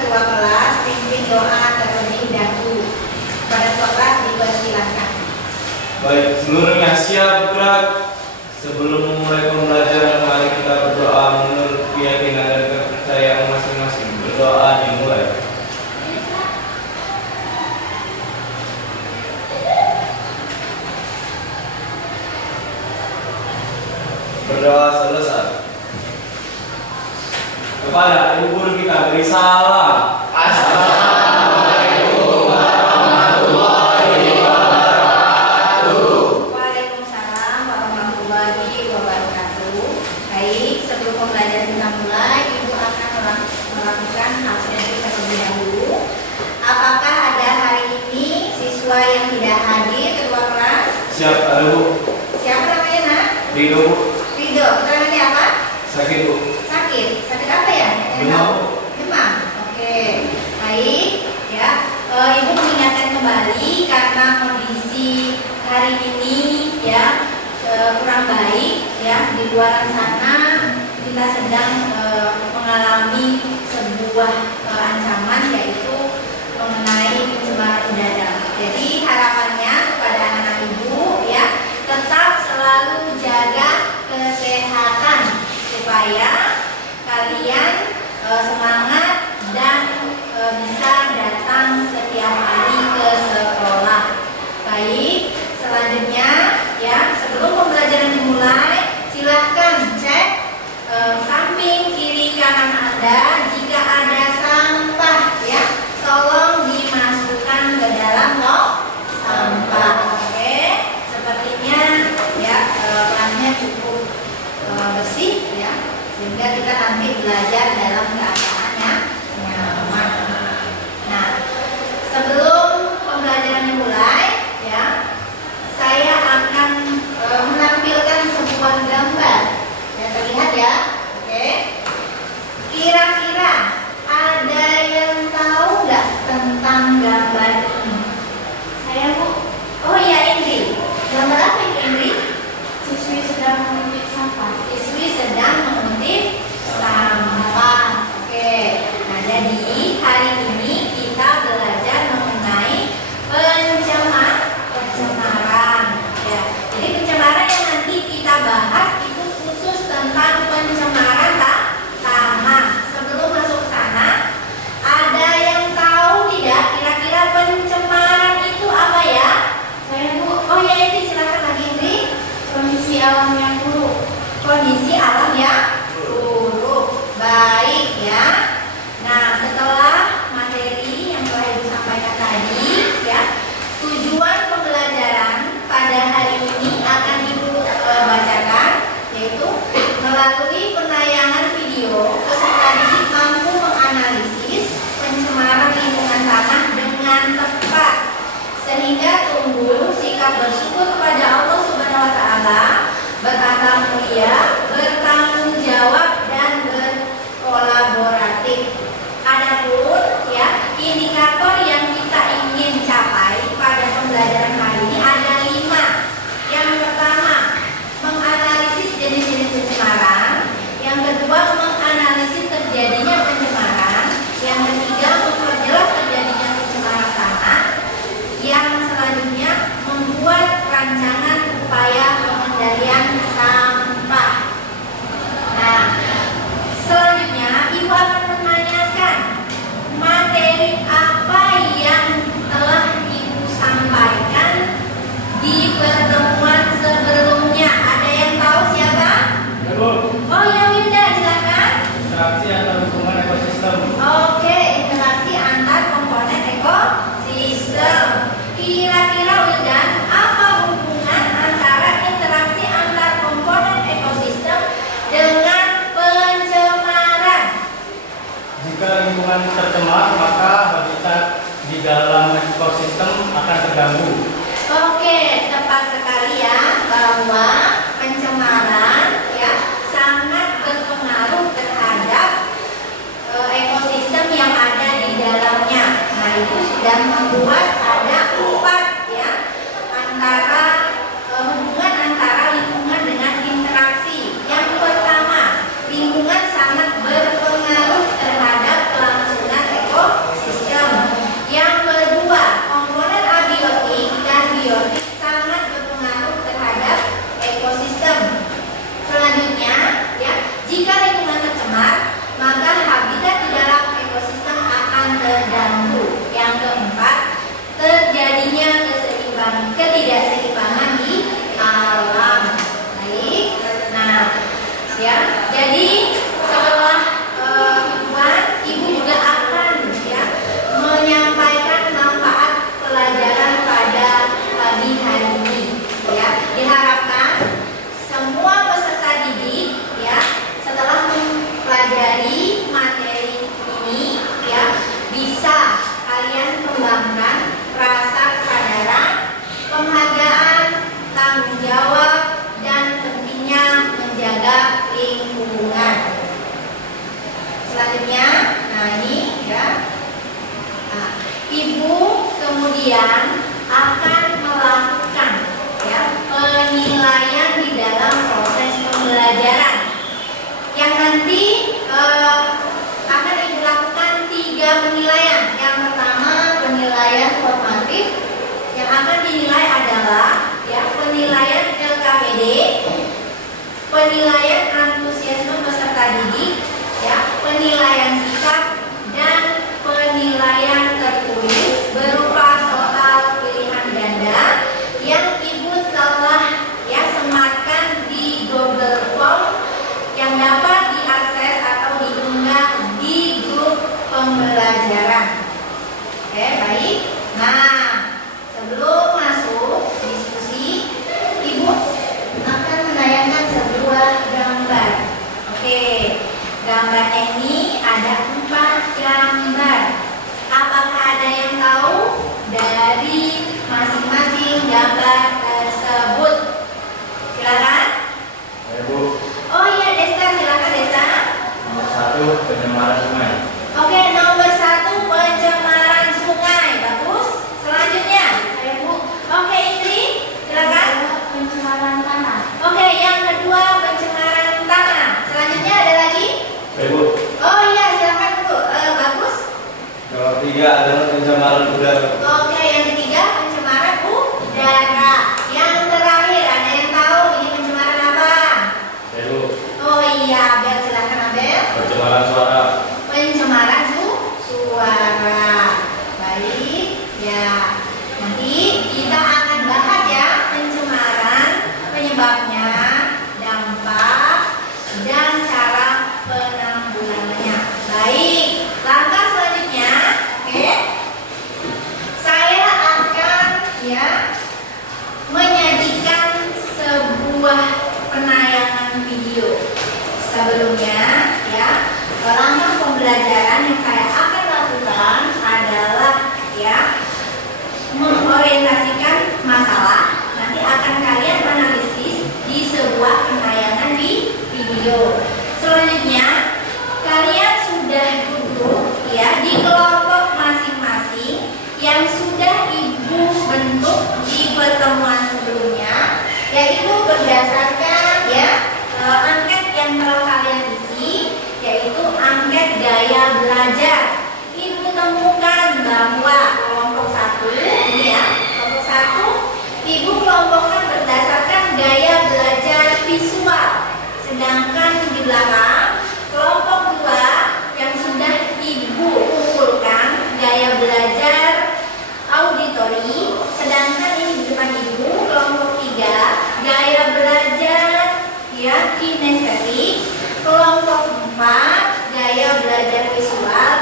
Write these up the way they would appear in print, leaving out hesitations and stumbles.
ketua kelas pimpin doa terlebih dahulu. Pada ketua kelas dipersilakan. Baik, seluruhnya siap gerak. Sebelum memulai pembelajaran, mari kita berdoa menurut keyakinan dan kepercayaan masing-masing. Berdoa dimulai. Berdoa selesai. Kepada ibu guru kita beri salam. Assalamualaikum warahmatullahi wabarakatuh. Waalaikumsalam warahmatullahi wabarakatuh. Baik, sebelum pembelajaran kita mulai, Ibu akan melakukan absensi terlebih dahulu. Apakah ada hari ini siswa yang tidak hadir ketua kelas? Siap, ada Bu. Siapa namanya, Nak? Rido Bu. Rido. Keterangannya apa? Sakit Bu. Sakit. Sakit apa ya? Demam. Demam. Oke. Baik, ya. Ibu mengingatkan kembali karena kondisi hari ini ya kurang baik ya, di luar sana kita sedang mengalami sebuah ancaman, yaitu mengenai pencemaran udara. Jadi harapannya kepada anak-anak ibu ya, tetap selalu jaga kesehatan supaya kalian semangat dan bisa datang setiap hari ke sekolah. Baik, selanjutnya ya, sebelum pembelajaran dimulai, silahkan cek samping kiri kanan Anda. Jika ada sampah ya, tolong dimasukkan ke dalam sampah. Oke, sepertinya ya kelasnya cukup bersih ya, sehingga kita nanti belajar dalam keadaan yang nyaman. Nah, sebelum pembelajaran dimulai ya, saya akan menampilkan sebuah gambar yang terlihat ya. Oke, kira-kira ada yang tahu nggak tentang gambar ini? Saya Bu. Oh iya, Indri. Gambar apa ini, Indri? Siswi sedang mengutip sampah. Siswi sedang mengutip sampah. Oke. Nah, jadi hari ini kita belajar mengenai pencemaran. Ya. Jadi pencemaran yang nanti kita bahas itu khusus tentang pencemaran tanah. Sebelum masuk ke sana, ada yang tahu tidak kira-kira pencemaran itu apa ya? Saya Bu. Oh ya, ini silakan lagi, Indri. Kondisi alam yang buruk. Kondisi alam yang buruk. Baik ya. Nah, setelah materi yang telah Ibu sampaikan tadi ya, tujuan pembelajaran pada hari ini akan Ibu bacakan, yaitu melalui penayangan video peserta didik mampu menganalisis pencemaran lingkungan tanah dengan tepat, sehingga tumbuh sikap bersyukur kepada Allah Subhanahu wa taala, berakhlak mulia, bertanggung jawab dan berkolaboratif. Adapun ya, indikator yang kita ingin capai pada pembelajaran hari ini ada 5. Yang pertama, menganalisis jenis-jenis pencemaran. Yang kedua, menganalisis terjadinya pencemaran. Yang ketiga, memperjelas terjadinya pencemaran tanah. Yang selanjutnya, membuat rancangan upaya pengendalian sampah. Nah, selanjutnya Ibu akan menanyakan materi apa yang telah Ibu sampaikan di pertemuan sebelumnya. Ada yang tahu siapa? Ya, Bu. Oh ya, Winda, silakan. Interaksi antar hubungan ekosistem. Oke, interaksi antar komponen ekosistem. Kira-kira Winda, apa hubungan antara interaksi antar komponen ekosistem dengan pencemaran? Jika lingkungan tercemar, maka habitat di dalam ekosistem akan terganggu. Oke, tepat sekali ya, bahwa pencemaran ya sangat berpengaruh terhadap ekosistem yang ada di dalamnya. Nah, itu sudah membuat ada 4 ya antara hubungan antara lingkungan dengan interaksi. Yang pertama, lingkungan sangat berpengaruh terhadap kelangsungan ekosistem. ketidakseimbangan di alam. Baik. Nah, ya. Jadi setelah hiburan, ibu juga akan ya menyampaikan manfaat pelajaran pada pagi hari ini. Ya, diharapkan semua peserta didik ya setelah mempelajari materi ini ya bisa kalian kembangkan rasa kesadaran, penghargaan, tanggung jawab, dan pentingnya menjaga lingkungan. Selanjutnya, nah ini ya, nah, ibu kemudian akan melakukan ya penilaian di dalam proses pembelajaran yang nanti akan ibu lakukan 3 penilaian. Yang pertama penilaian formatif, yang akan dinilai adalah ya penilaian LKPD, penilaian antusiasme peserta didik, ya penilaian sikap, dan penilaian tertulis berupa soal pilihan ganda yang ibu telah ya sematkan di Google Form yang dapat diakses atau diunggah di grup pembelajaran. Oke, baik. Nah, sebelum masuk diskusi, ibu akan menayangkan sebuah gambar. Oke, gambarnya ini ada 4 gambar. Apakah ada yang tahu dari masing-masing gambar tersebut? Silakan. Ibu, Oh iya, Desta, silakan Desta. nomor 1 pencemaran sungai. Oke, nomor 1 pencemaran sungai. Bagus. Selanjutnya, ayo Bu. Oke, Indri, silakan. Pencemaran tanah. Oke, yang kedua pencemaran tanah. Selanjutnya ada lagi? Ibu, Oh iya, silakan Bu. Bagus. nomor 3 adalah pencemaran udara. Oke, yang ketiga pencemaran udara. Yang terakhir ada yang tahu ini pencemaran apa? Ibu, Oh iya, Abel, silakan Abel. pencemaran suara. Pencemaran suara. Baik, ya. Nanti kita akan bahas ya pencemaran, penyebabnya, dampak, dan cara penanggulangannya. Baik, langkah selanjutnya, oke. Saya akan ya menyajikan sebuah penayangan video. Sebelumnya ya, langkah pembelajaran yang saya akan lakukan adalah ya mengorientasikan masalah. Nanti akan kalian analisis di sebuah penayangan di video. Selanjutnya kalian sudah duduk ya di kelompok masing-masing yang sudah ibu bentuk di pertemuan sebelumnya, yaitu berdasarkan ya angket yang telah kalian isi, yaitu angket gaya belajar. Ibu temukan bahwa kelompok 1 ini ya, kelompok 1 ibu kelompokkan berdasarkan gaya belajar visual, sedangkan di belakang kelompok 2 yang sudah ibu kumpulkan gaya belajar auditori, sedangkan ini di depan ibu kelompok 3 gaya belajar ya kinestetik, kelompok 4 gaya belajar visual,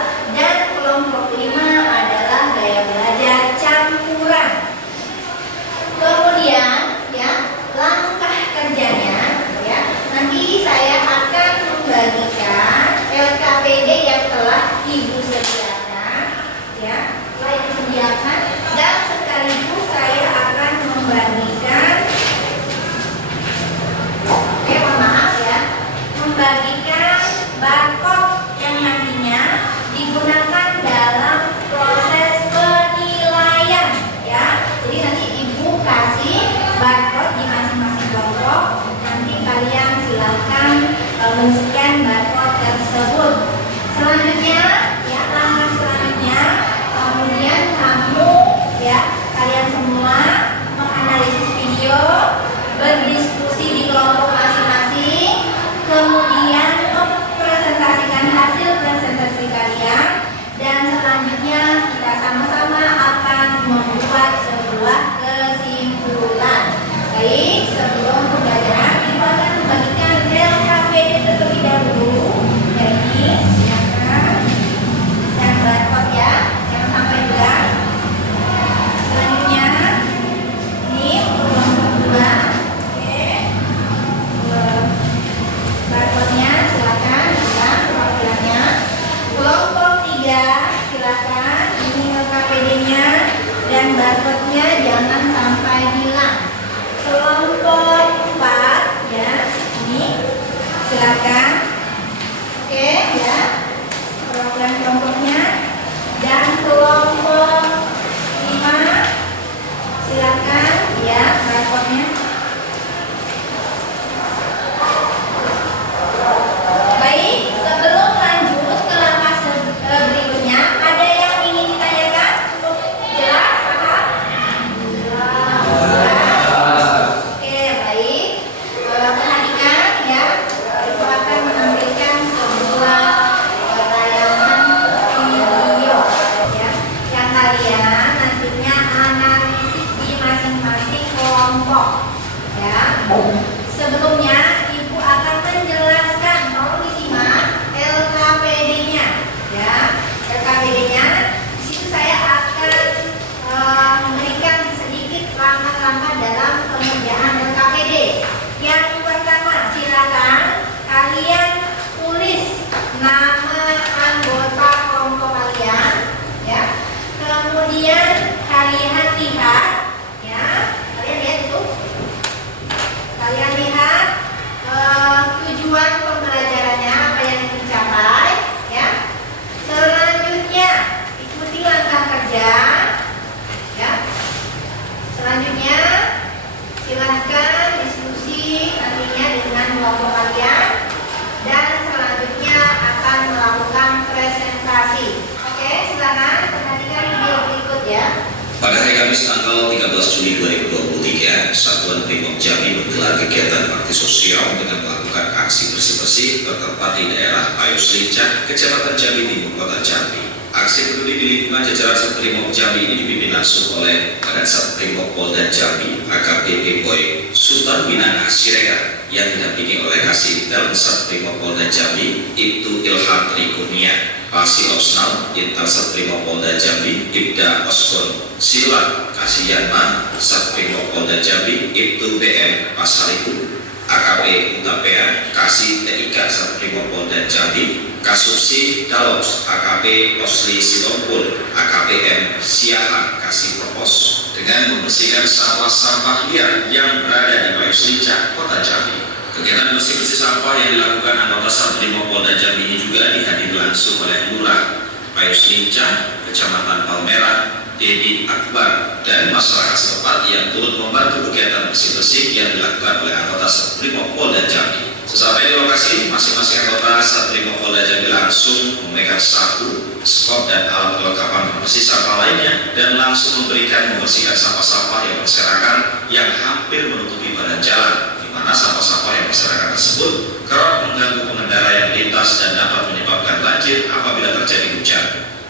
silakan. Ini LKPD-nya dan barcode-nya jangan sampai hilang. Kelompok 4 ya, ini silakan. Oke ya, program kelompoknya. Dan kelompok 5 silakan ya, barcode-nya. Baik, sebelum lanjut ke langkah berikutnya, ada yang ingin ditanyakan? Jelas, paham? Jelas. Oke, baik. Perhatikan ya, Ibu akan menampilkan sebuah tayangan video ya, yang kalian nantinya analisis di masing-masing kelompok ya. Sebelumnya Ibu akan menjelaskan, mau disimak LKPD-nya ya. LKPD-nya di situ saya akan memberikan sedikit langkah-langkah dalam pengerjaan LKPD. Yang pertama, silakan kalian tulis nama anggota kelompok kalian ya. Kemudian kalian lihat ya, kalian lihat itu. Kalian lihat tujuan pembelajarannya apa yang dicapai ya. Selanjutnya ikuti langkah kerja ya. Selanjutnya silahkan diskusi nantinya dengan kelompok kalian, dan selanjutnya akan melakukan presentasi. Oke, silakan perhatikan video berikut ya. Pada hari Kamis tanggal 13 Juli 2023, Satuan Brimob Jambi menggelar kegiatan bakti sosial dengan melakukan aksi bersih-bersih bertempat di daerah Payus Lincah, Kecamatan Jambi Timur, Kota Jambi. Aksi peduli di lingkungan jajaran Satbrimob Jambi ini dipimpin langsung oleh Badan Satbrimob Polda Jambi AKBP Boy Sultan Binanga Siregar yang didampingi oleh Kasih Dalam Satbrimob Polda Jambi Ibtu Ilham Trikunia, Kasih Opsnal Intel Satbrimob Polda Jambi Ibda Oskon Silat, Kasih Yanman Satbrimob Polda Jambi Ibtu BM Pasariku, AKP Utapea Kasih TIK Satbrimob Polda Jambi Kasubsi Dalos AKP Osli Sitompul, AKPM Siahan Kasih Propos dengan membersihkan sampah-sampah liar yang berada di Payus Lincah, Kota Jambi. Kegiatan bersih-bersih sampah yang dilakukan anggota Satbrimob Polda Jambi ini juga dihadiri langsung oleh Lurah Payus Lincah, Kecamatan Palmerah, Dedi Akbar, dan masyarakat setempat yang turut membantu kegiatan bersih-bersih yang dilakukan oleh anggota Satbrimob Polda Jambi. Sesampai di lokasi, masing-masing anggota Satbrimob Polda Jambi langsung memegang sapu, skop, dan alat kelengkapan pembersih sampah lainnya, dan langsung membersihkan sampah-sampah yang berserakan yang hampir menutupi badan jalan, di mana sampah-sampah yang berserakan tersebut kerap mengganggu pengendara yang lintas dan dapat menyebabkan banjir apabila terjadi hujan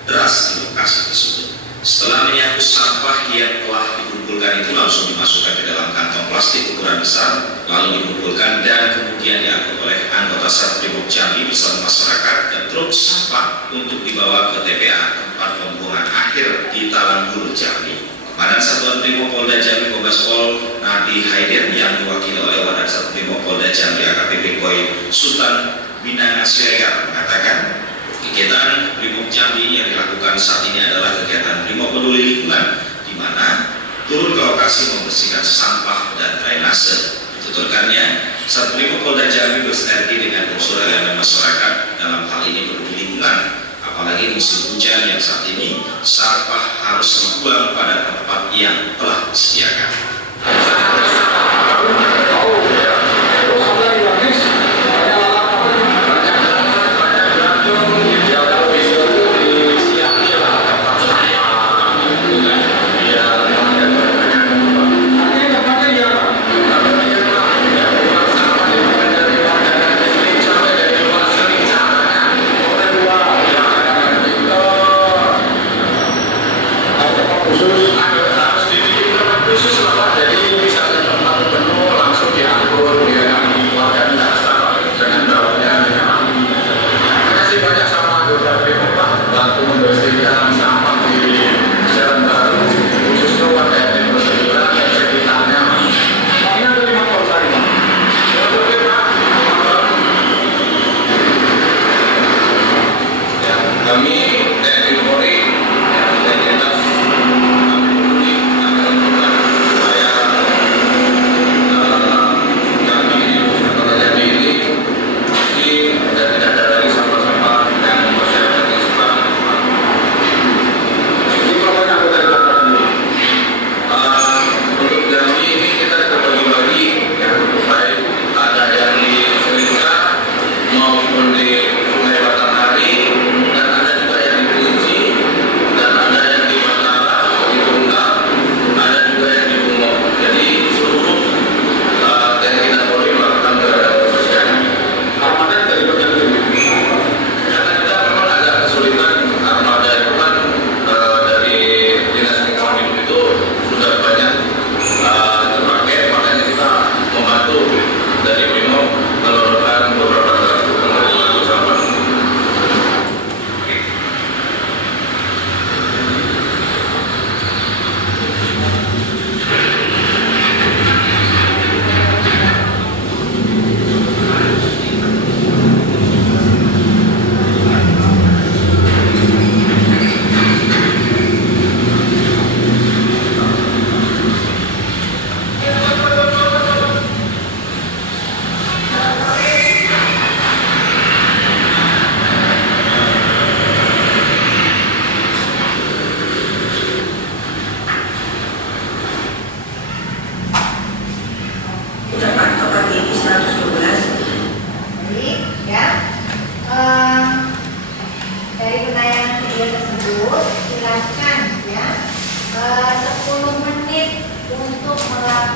deras di lokasi tersebut. Setelah menyapu sampah yang telah dikumpulkan itu langsung dimasukkan ke dalam kantong plastik ukuran besar, lalu dikumpulkan dan kemudian diangkut oleh anggota Satbrimob Jambi bersama masyarakat ke truk sampah untuk dibawa ke TPA tempat pembuangan akhir di Talanggul Jambi. Komandan Satuan Brimob Polda Jambi Kombespol Nadi Haidir yang diwakili oleh Wadah Satbrimob Polda Jambi AKBP Boy Sultan Binanga Siregar mengatakan, kegiatan Brimob Jambi yang dilakukan saat ini adalah kegiatan Brimob peduli lingkungan, di mana turun ke lokasi membersihkan sampah dan drainase. Dituturkannya, Satbrimob Polda Jambi bersinergi dengan unsur elemen masyarakat dalam hal ini peduli lingkungan. Apalagi musim hujan yang saat ini sampah harus dibuang pada tempat yang telah disediakan. Khusus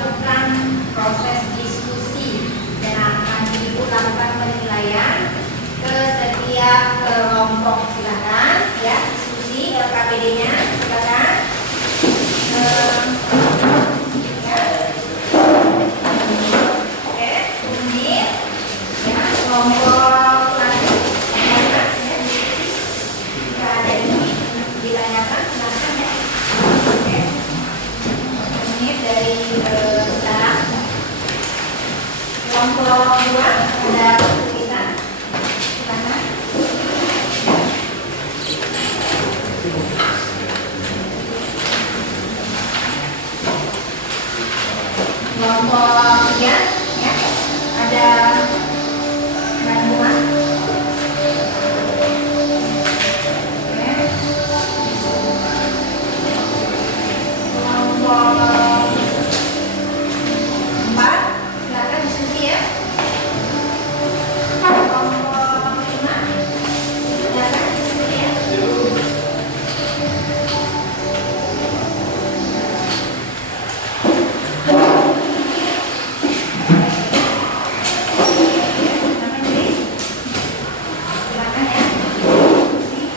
melakukan proses diskusi dan akan dilakukan penilaian ke setiap kelompok. Silakan ya, diskusi LKPD-nya silakan. Ya. Oke, kemudian ya kelompok satu silakan ya, diskusi. Jika ada ini ditanyakan silakan ya. Oke. Ini dari sekarang kelompok dua ada kesulitan silakan. Kelompok tiga ya ada bantuan. Oke. Kelompok empat silakan diskusi ya. Kelompok lima silakan diskusi ya. Silakan Dri. Silakan ya. Diskusi.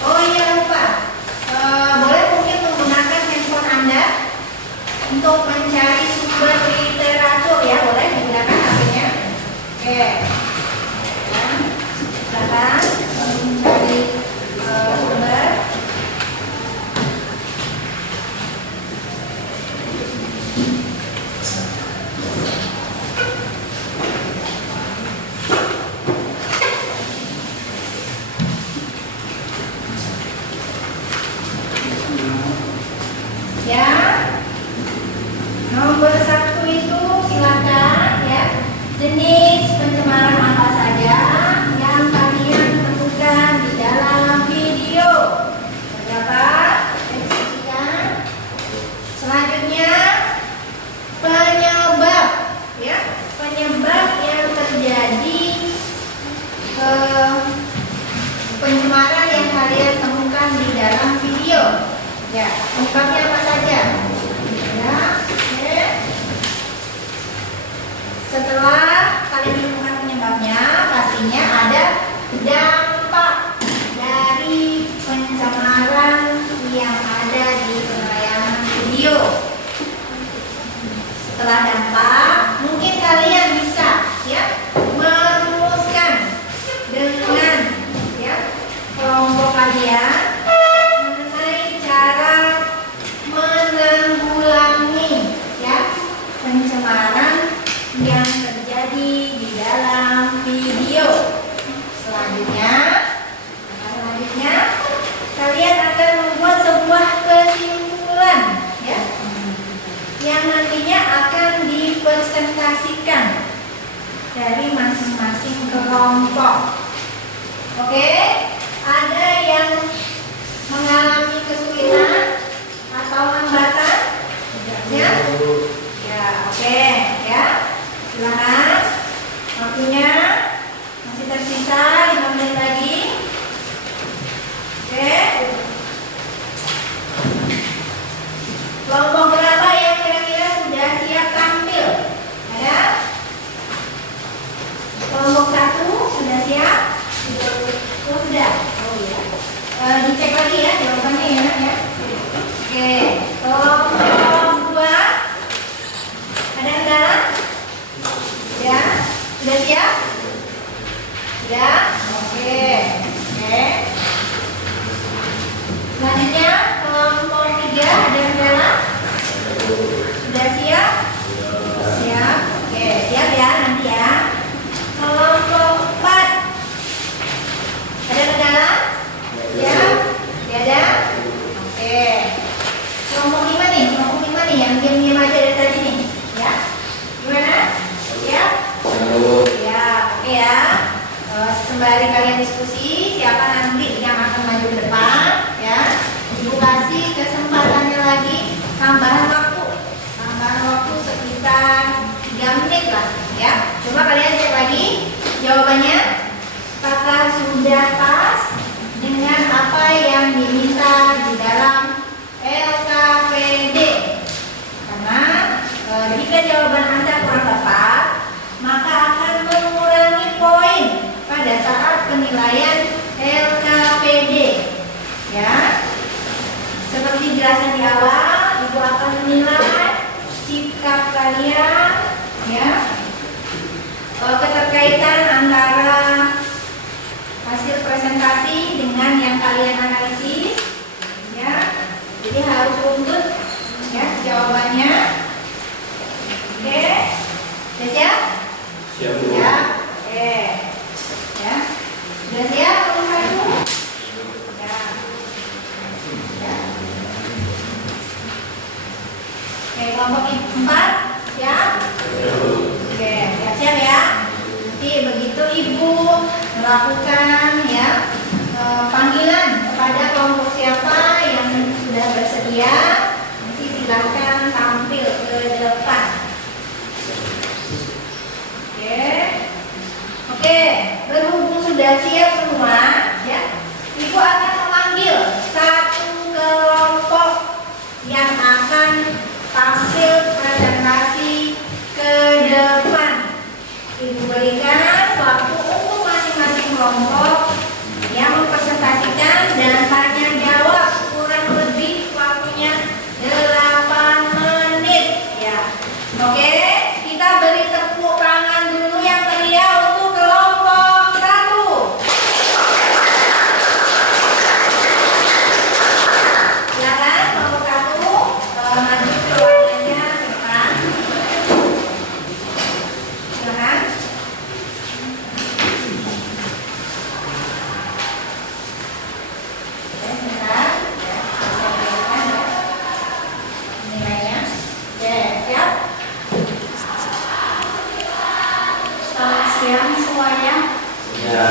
Oh iya lupa. Boleh mungkin menggunakan handphone Anda untuk mencari sumber literatur ya, boleh digunakan HP-nya. Oke. Ya. Silakan mencari sumber. Ya, nomor satu itu silakan ya. Jenis pencemaran apa saja yang kalian temukan di dalam video? Dapat diskusikan. Selanjutnya penyebab ya, penyebab yang terjadi pencemaran yang kalian temukan di dalam video. Ya, penyebabnya apa saja? Ya, oke. Setelah kalian menemukan penyebabnya, pastinya ada dampak dari pencemaran yang ada di penayangan video. Setelah dampak, mungkin kalian bisa ya merumuskan dengan ya kelompok kalian cara menanggulangi ya pencemaran yang terjadi di dalam video. Selanjutnya kalian akan membuat sebuah kesimpulan ya yang nantinya akan dipresentasikan dari masing-masing kelompok. Oke, ada yang mengalami kesulitan atau hambatan? Ya, ya, oke, ya. Silakan. Waktunya masih tersisa 5 menit lagi. Oke. Kelompok berapa yang kira-kira sudah siap tampil? Ada? Kelompok 1 sudah siap? Oh, sudah. Oh iya. Dicek lagi ya jawabannya ya, ya. Oke, kelompok 2 ada kendala? Ya, sudah siap? Sudah? Oke. Oke. Selanjutnya kelompok 3 ada kendala? Sudah siap? Siap. Oke, siap ya nanti ya. Kelompok 4 ada kendala? Siap? Tidak ada? Oke. Kelompok 5 nih yang diam-diam aja dari tadi nih. Ya? Gimana? Siap? Ya, oke ya. Sembari kalian diskusi, siapa nanti yang akan maju ke depan, ya? Ibu kasih kesempatannya lagi, tambahan waktu sekitar 3 menit lah, ya. Coba kalian cek lagi jawabannya, apakah sudah pas dengan apa yang diminta di dalam penilaian LKPD. Ya, seperti jelasan di awal, Ibu akan menilai sikap kalian, ya, keterkaitan antara hasil presentasi dengan yang kalian analisis, ya. Jadi harus runtut, ya, jawabannya. Oke, sudah siap? Siap, Bu. Siap. Oke, ya, sudah siap nomor 1? Ya. Ya. Oke, kelompok 4 siap? Oke, siap-siap ya. Nanti begitu Ibu melakukan, ya, panggilan kepada kelompok siapa yang sudah bersedia, nanti silakan tampil ke depan. Oke, berhubung sudah siap semua, ya, Ibu akan memanggil satu kelompok yang akan tampil presentasi ke depan. Ibu berikan waktu untuk masing-masing kelompok yang mempresentasikan dan tanya jawab, kurang lebih waktunya 8 menit, ya. Oke, kita beri tepuk tangan dulu yang meriah untuk kelompok 1. Silakan kelompok 1 maju ke wajahnya ke depan. Silakan. Ya, sebentar. Ya, saya berikan, ya, nilainya. Oke, siap? Selamat siang semuanya. Ya.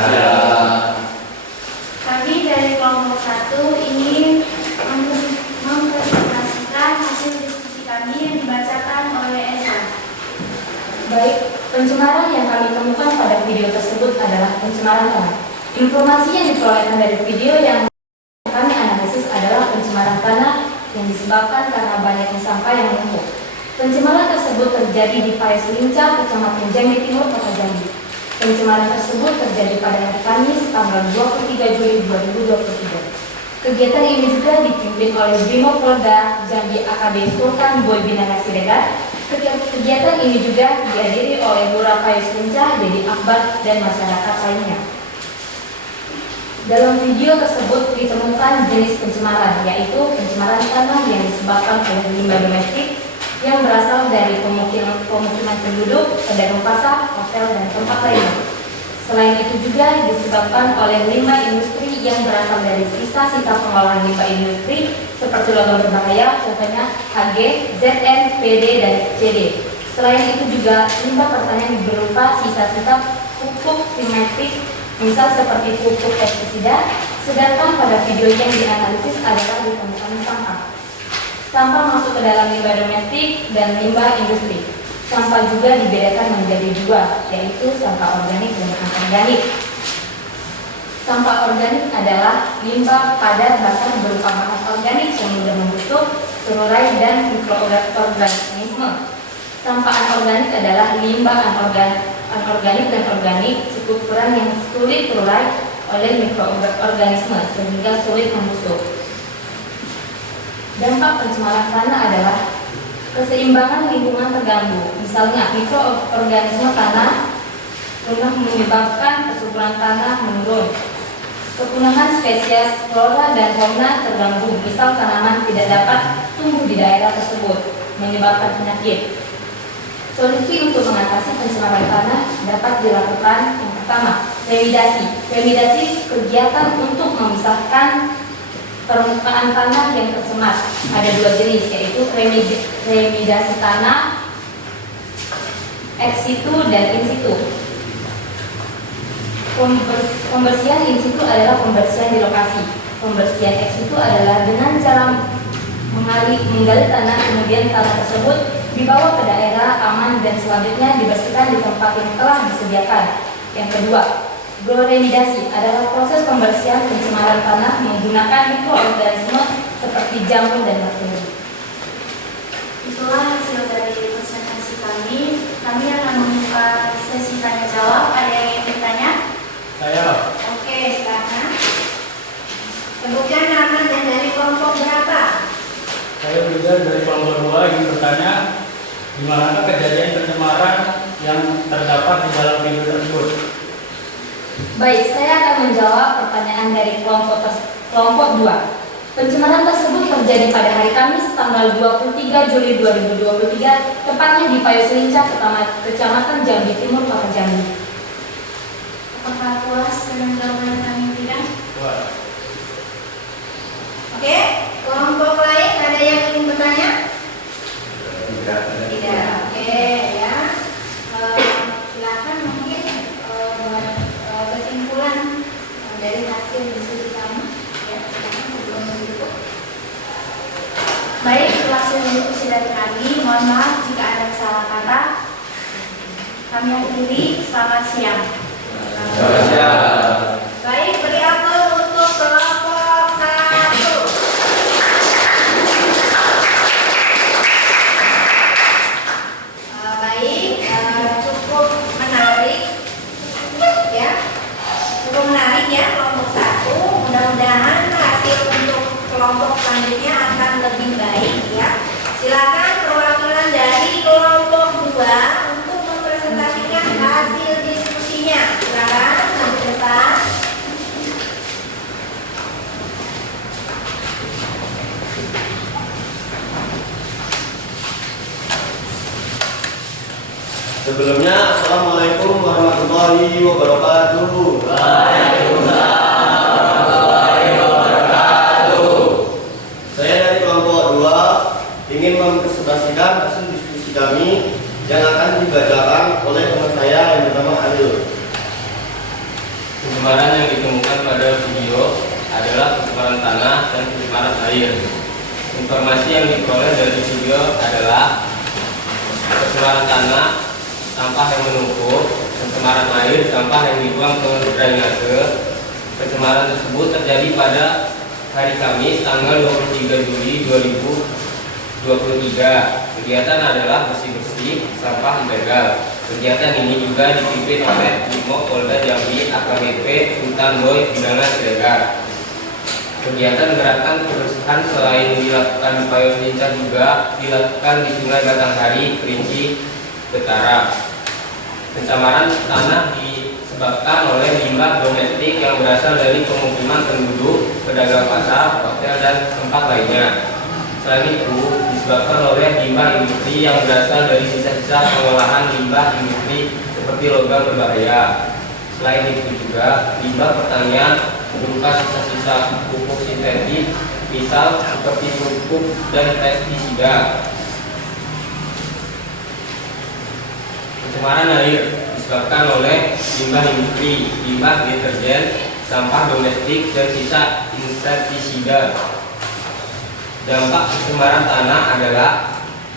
Kami dari kelompok 1 ingin mempresentasikan hasil diskusi kami yang dibacakan oleh Esa. Baik, pencemaran yang kami temukan pada video tersebut adalah pencemaran tanah. Informasi yang diperolehkan dari video yang kami analisis adalah pencemaran tanah yang disebabkan karena banyaknya sampah yang menumpuk. Pencemaran tersebut terjadi di Pais Lincah, Kecamatan Jambi Timur, Kota Jambi. Pencemaran tersebut terjadi pada hari Kamis, tanggal 23 Juli 2023. Kegiatan ini juga dipimpin oleh Brimopolda Jambi AKB Sultan Boy Binanga Siregar. Kegiatan ini juga dihadiri oleh Lurah Pais Lincah, Dedi Akbar, dan masyarakat lainnya. Dalam video tersebut ditemukan jenis pencemaran, yaitu pencemaran tanah yang disebabkan oleh limbah domestik yang berasal dari pemukiman penduduk, pedagang pasar, hotel, dan tempat lainnya. Selain itu juga disebabkan oleh limbah industri yang berasal dari sisa-sisa pengolahan limbah industri seperti logam berbahaya, contohnya Hg, Zn, Pd, dan Cd. Selain itu juga limbah pertanian berupa sisa-sisa pupuk sintetik, misal seperti pupuk pestisida, sedangkan pada video yang dianalisis adalah ditemukan sampah. Sampah masuk ke dalam limbah domestik dan limbah industri. Sampah juga dibedakan menjadi dua, yaitu sampah organik dan anorganik. Sampah organik adalah limbah padat basah berupa bahan organik yang mudah membusuk, terurai, dan mikroorganisme. Sampah anorganik adalah limbah anorganik dan organik cukup kurang yang sulit terurai oleh mikroorganisme sehingga sulit membusuk. Dampak pencemaran tanah adalah keseimbangan lingkungan terganggu. Misalnya, mikroorganisme tanah punah menyebabkan kesuburan tanah menurun. Kepunahan spesies flora dan fauna terganggu. Misal, tanaman tidak dapat tumbuh di daerah tersebut, menyebabkan penyakit. Solusi untuk mengatasi pencemaran tanah dapat dilakukan yang pertama, remediasi. Remediasi kegiatan untuk memisahkan permukaan tanah yang tercemar. Ada dua jenis, yaitu remediasi tanah ex situ dan in situ. Pembersihan in situ adalah pembersihan di lokasi. Pembersihan ex situ adalah dengan cara menggali tanah, kemudian tanah tersebut dibawa ke daerah aman dan selanjutnya dibersihkan di tempat yang telah disediakan. Yang kedua, bioremediasi adalah proses pembersihan pencemaran tanah menggunakan mikroorganisme seperti jamur dan bakteri. Itulah hasil dari presentasi kami. Kami akan membuka sesi tanya jawab. Ada yang ingin bertanya? Saya. Oke, silakan. Sebutkan nama dan dari kelompok berapa? Saya Rizal dari kelompok 2 ingin bertanya di manakah kejadian pencemaran yang terdapat di dalam video tersebut? Baik, saya akan menjawab pertanyaan dari kelompok 2. Pencemaran tersebut terjadi pada hari Kamis tanggal 23 Juli 2023, tepatnya di Payo Selincah, Kecamatan Jambi Timur, Kota Jambi. Apakah puas dengan jawaban yang kami berikan? Puas. Oke, kelompok lain ada yang ingin bertanya? Tidak. Tidak. Oke, ya. Silakan mungkin buat kesimpulan dari hasil diskusi kami. Ya, silakan sebelum menutup. Baik, itu hasil diskusi dari kami. Mohon maaf jika ada salah kata. Kami akhiri. Selamat siang. Baik, beri aplaus untuk kelompok 1. Baik, cukup menarik ya. Cukup menarik ya kelompok 1. Mudah-mudahan hasil untuk kelompok selanjutnya akan lebih baik ya. Silakan perwakilan dari kelompok 2 untuk mempresentasikan hasil diskusinya. Silakan maju ke depan. Sebelumnya, Assalamualaikum warahmatullahi wabarakatuh. Saya dari kelompok 2 ingin mempresentasikan hasil diskusi kami yang akan dibacakan oleh teman saya yang bernama Adil. Pencemaran yang ditemukan pada video adalah pencemaran tanah dan pencemaran air. Informasi yang diperoleh dari video adalah pencemaran tanah, sampah yang menumpuk, pencemaran air, sampah yang dibuang ke drainase. Pencemaran tersebut terjadi pada hari Kamis tanggal 23 Juli 2023. Kegiatan adalah bersih-bersih sampah ilegal. Kegiatan ini juga dipimpin oleh Brimob Polda Jambi AKBP Sultan Boy Bidangan Siregar. Kegiatan gerakan kebersihan selain dilakukan di Payo Selincah juga dilakukan di Sungai Batanghari, Kerinci, Betara. Pencemaran tanah disebabkan oleh limbah domestik yang berasal dari pemukiman penduduk, pedagang pasar, hotel, dan tempat lainnya. Selain itu, disebabkan oleh limbah industri yang berasal dari sisa-sisa pengolahan limbah industri seperti logam berbahaya. Selain itu juga limbah pertanian berupa sisa-sisa pupuk sintetik, misal seperti pupuk dan pestisida. Pencemaran air disebabkan oleh limbah industri, limbah deterjen, sampah domestik, dan sisa insektisida. Dampak pencemaran tanah adalah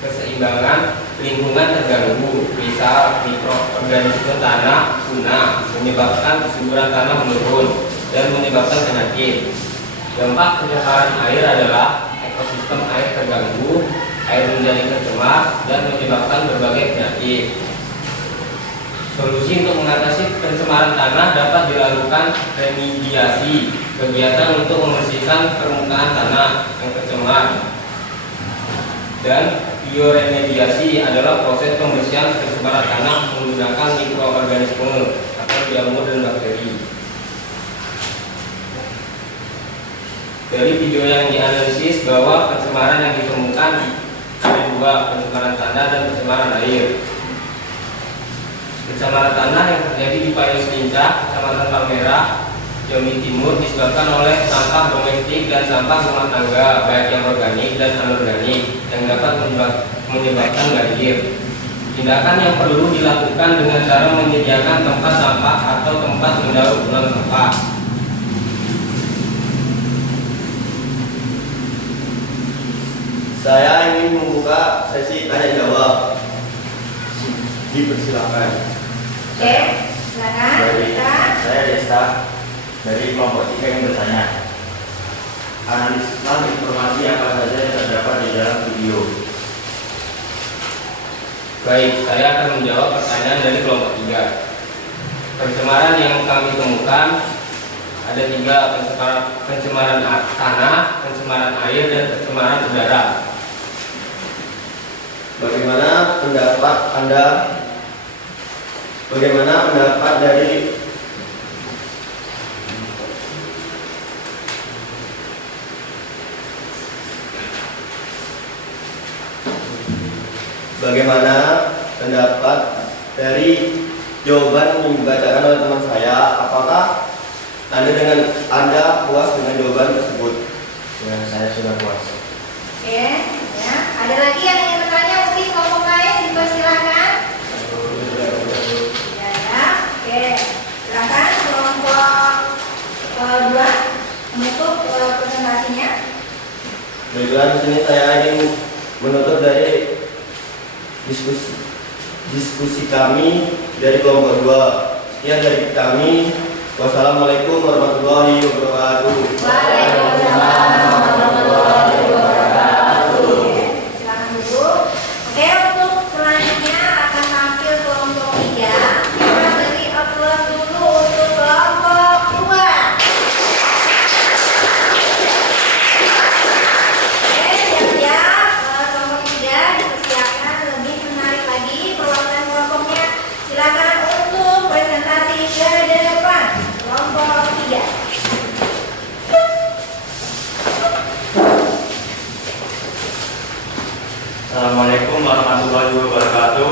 keseimbangan lingkungan terganggu, misal mikroorganisme tanah punah, menyebabkan kesuburan tanah menurun dan menyebabkan penyakit. Dampak pencemaran air adalah ekosistem air terganggu, air menjadi tercemar dan menyebabkan berbagai penyakit. Solusi untuk mengatasi pencemaran tanah dapat dilakukan remediasi, kegiatan untuk membersihkan permukaan tanah yang tercemar. Dan bioremediasi adalah proses pembersihan pencemaran tanah menggunakan mikroorganisme atau jamur dan bakteri. Dari video yang dianalisis bahwa pencemaran yang ditemukan ada dua, pencemaran tanah dan pencemaran air. Pencemaran tanah yang terjadi di Payo Selincah, Kecamatan Palmerah, Jambi Timur disebabkan oleh sampah domestik dan sampah rumah tangga baik yang organik dan anorganik yang dapat menyebabkan banjir. Tindakan yang perlu dilakukan dengan cara menyediakan tempat sampah atau tempat mendaur ulang sampah. Saya ingin membuka sesi tanya jawab. Dipersilakan. Oke, silakan. Saya Desta dari kelompok 3 yang bertanya. Analisislah informasi apa saja yang terdapat di dalam video. Baik, saya akan menjawab pertanyaan dari kelompok 3. Pencemaran yang kami temukan ada 3: pencemaran tanah, pencemaran air, dan pencemaran udara. Bagaimana pendapat dari jawaban yang dibacakan oleh teman saya? Apakah Anda puas dengan jawaban tersebut? Ya, saya sudah puas. Oke, ya. Ada lagi yang ingin bertanya? Mungkin kelompok lain dipersilakan. Ya. Oke, silakan kelompok 2 menutup presentasinya. Baiklah, di sini saya ingin menutup dari diskusi kami dari kelompok 2. Sekian dari kami. Wassalamualaikum warahmatullahi wabarakatuh. Waalaikumsalam warahmatullahi wabarakatuh. Silakan duduk. Oke, untuk selanjutnya akan tampil kelompok 3. Kita beri aplaus dulu untuk kelompok 2. Oke, siap-siap. Kelompok 3 dipersiapkan lebih menarik lagi perwakilan kelompoknya. Silakan untuk presentasi ke depan. Kelompok 3. Assalamualaikum warahmatullahi wabarakatuh.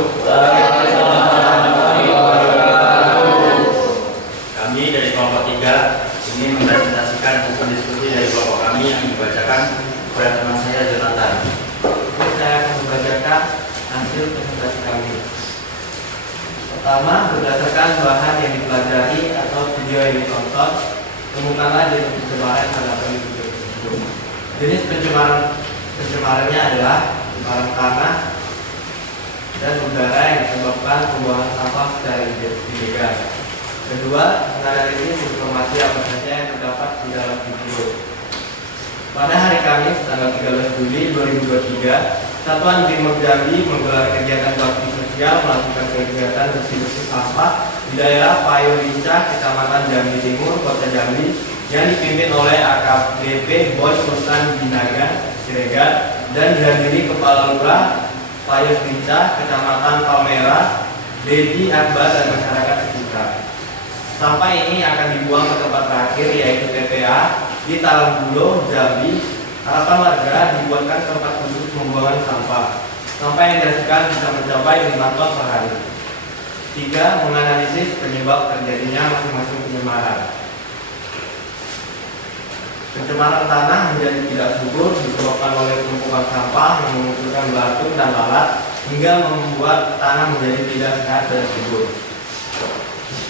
Kami dari kelompok 3 ingin mempresentasikan hasil diskusi dari kelompok kami yang dibacakan oleh teman saya Jonathan. Terus saya akan membacakan hasil presentasi kami. Pertama, berdasarkan bahan yang dipelajari atau video yang ditonton, temukanlah jenis pencemaran yang terdapat di video tersebut. Jenis pencemarannya adalah pencemaran tanah dan udara yang disebabkan pembuangan sampah secara ilegal. Kedua, menganalisis informasi apa saja yang terdapat di dalam video. Pada hari Kamis tanggal 13 Juli 2023, Satuan Brimob Jambi menggelar kegiatan bakti sosial melakukan kegiatan bersih-bersih sampah di daerah Payo Lincah, Kecamatan Jambi Timur, Kota Jambi, yang dipimpin oleh AKBP Boy Sultan Binaga Siregar dan dihadiri Kepala Lurah Payo Lincah, Kecamatan Palmera, Dedi Akbar, dan masyarakat sekitar. Sampah ini akan dibuang ke tempat terakhir, yaitu TPA di Talangbulo, Jambi. Harapan warga dibuatkan tempat khusus pembuangan sampah. Sampah yang dihasilkan bisa mencapai 5 ton per hari. 3. Menganalisis penyebab terjadinya masing-masing pencemaran. Pencemaran tanah menjadi tidak subur disebabkan oleh tumpukan sampah yang mengumpulkan batu dan lalat hingga membuat tanah menjadi tidak sehat dan subur.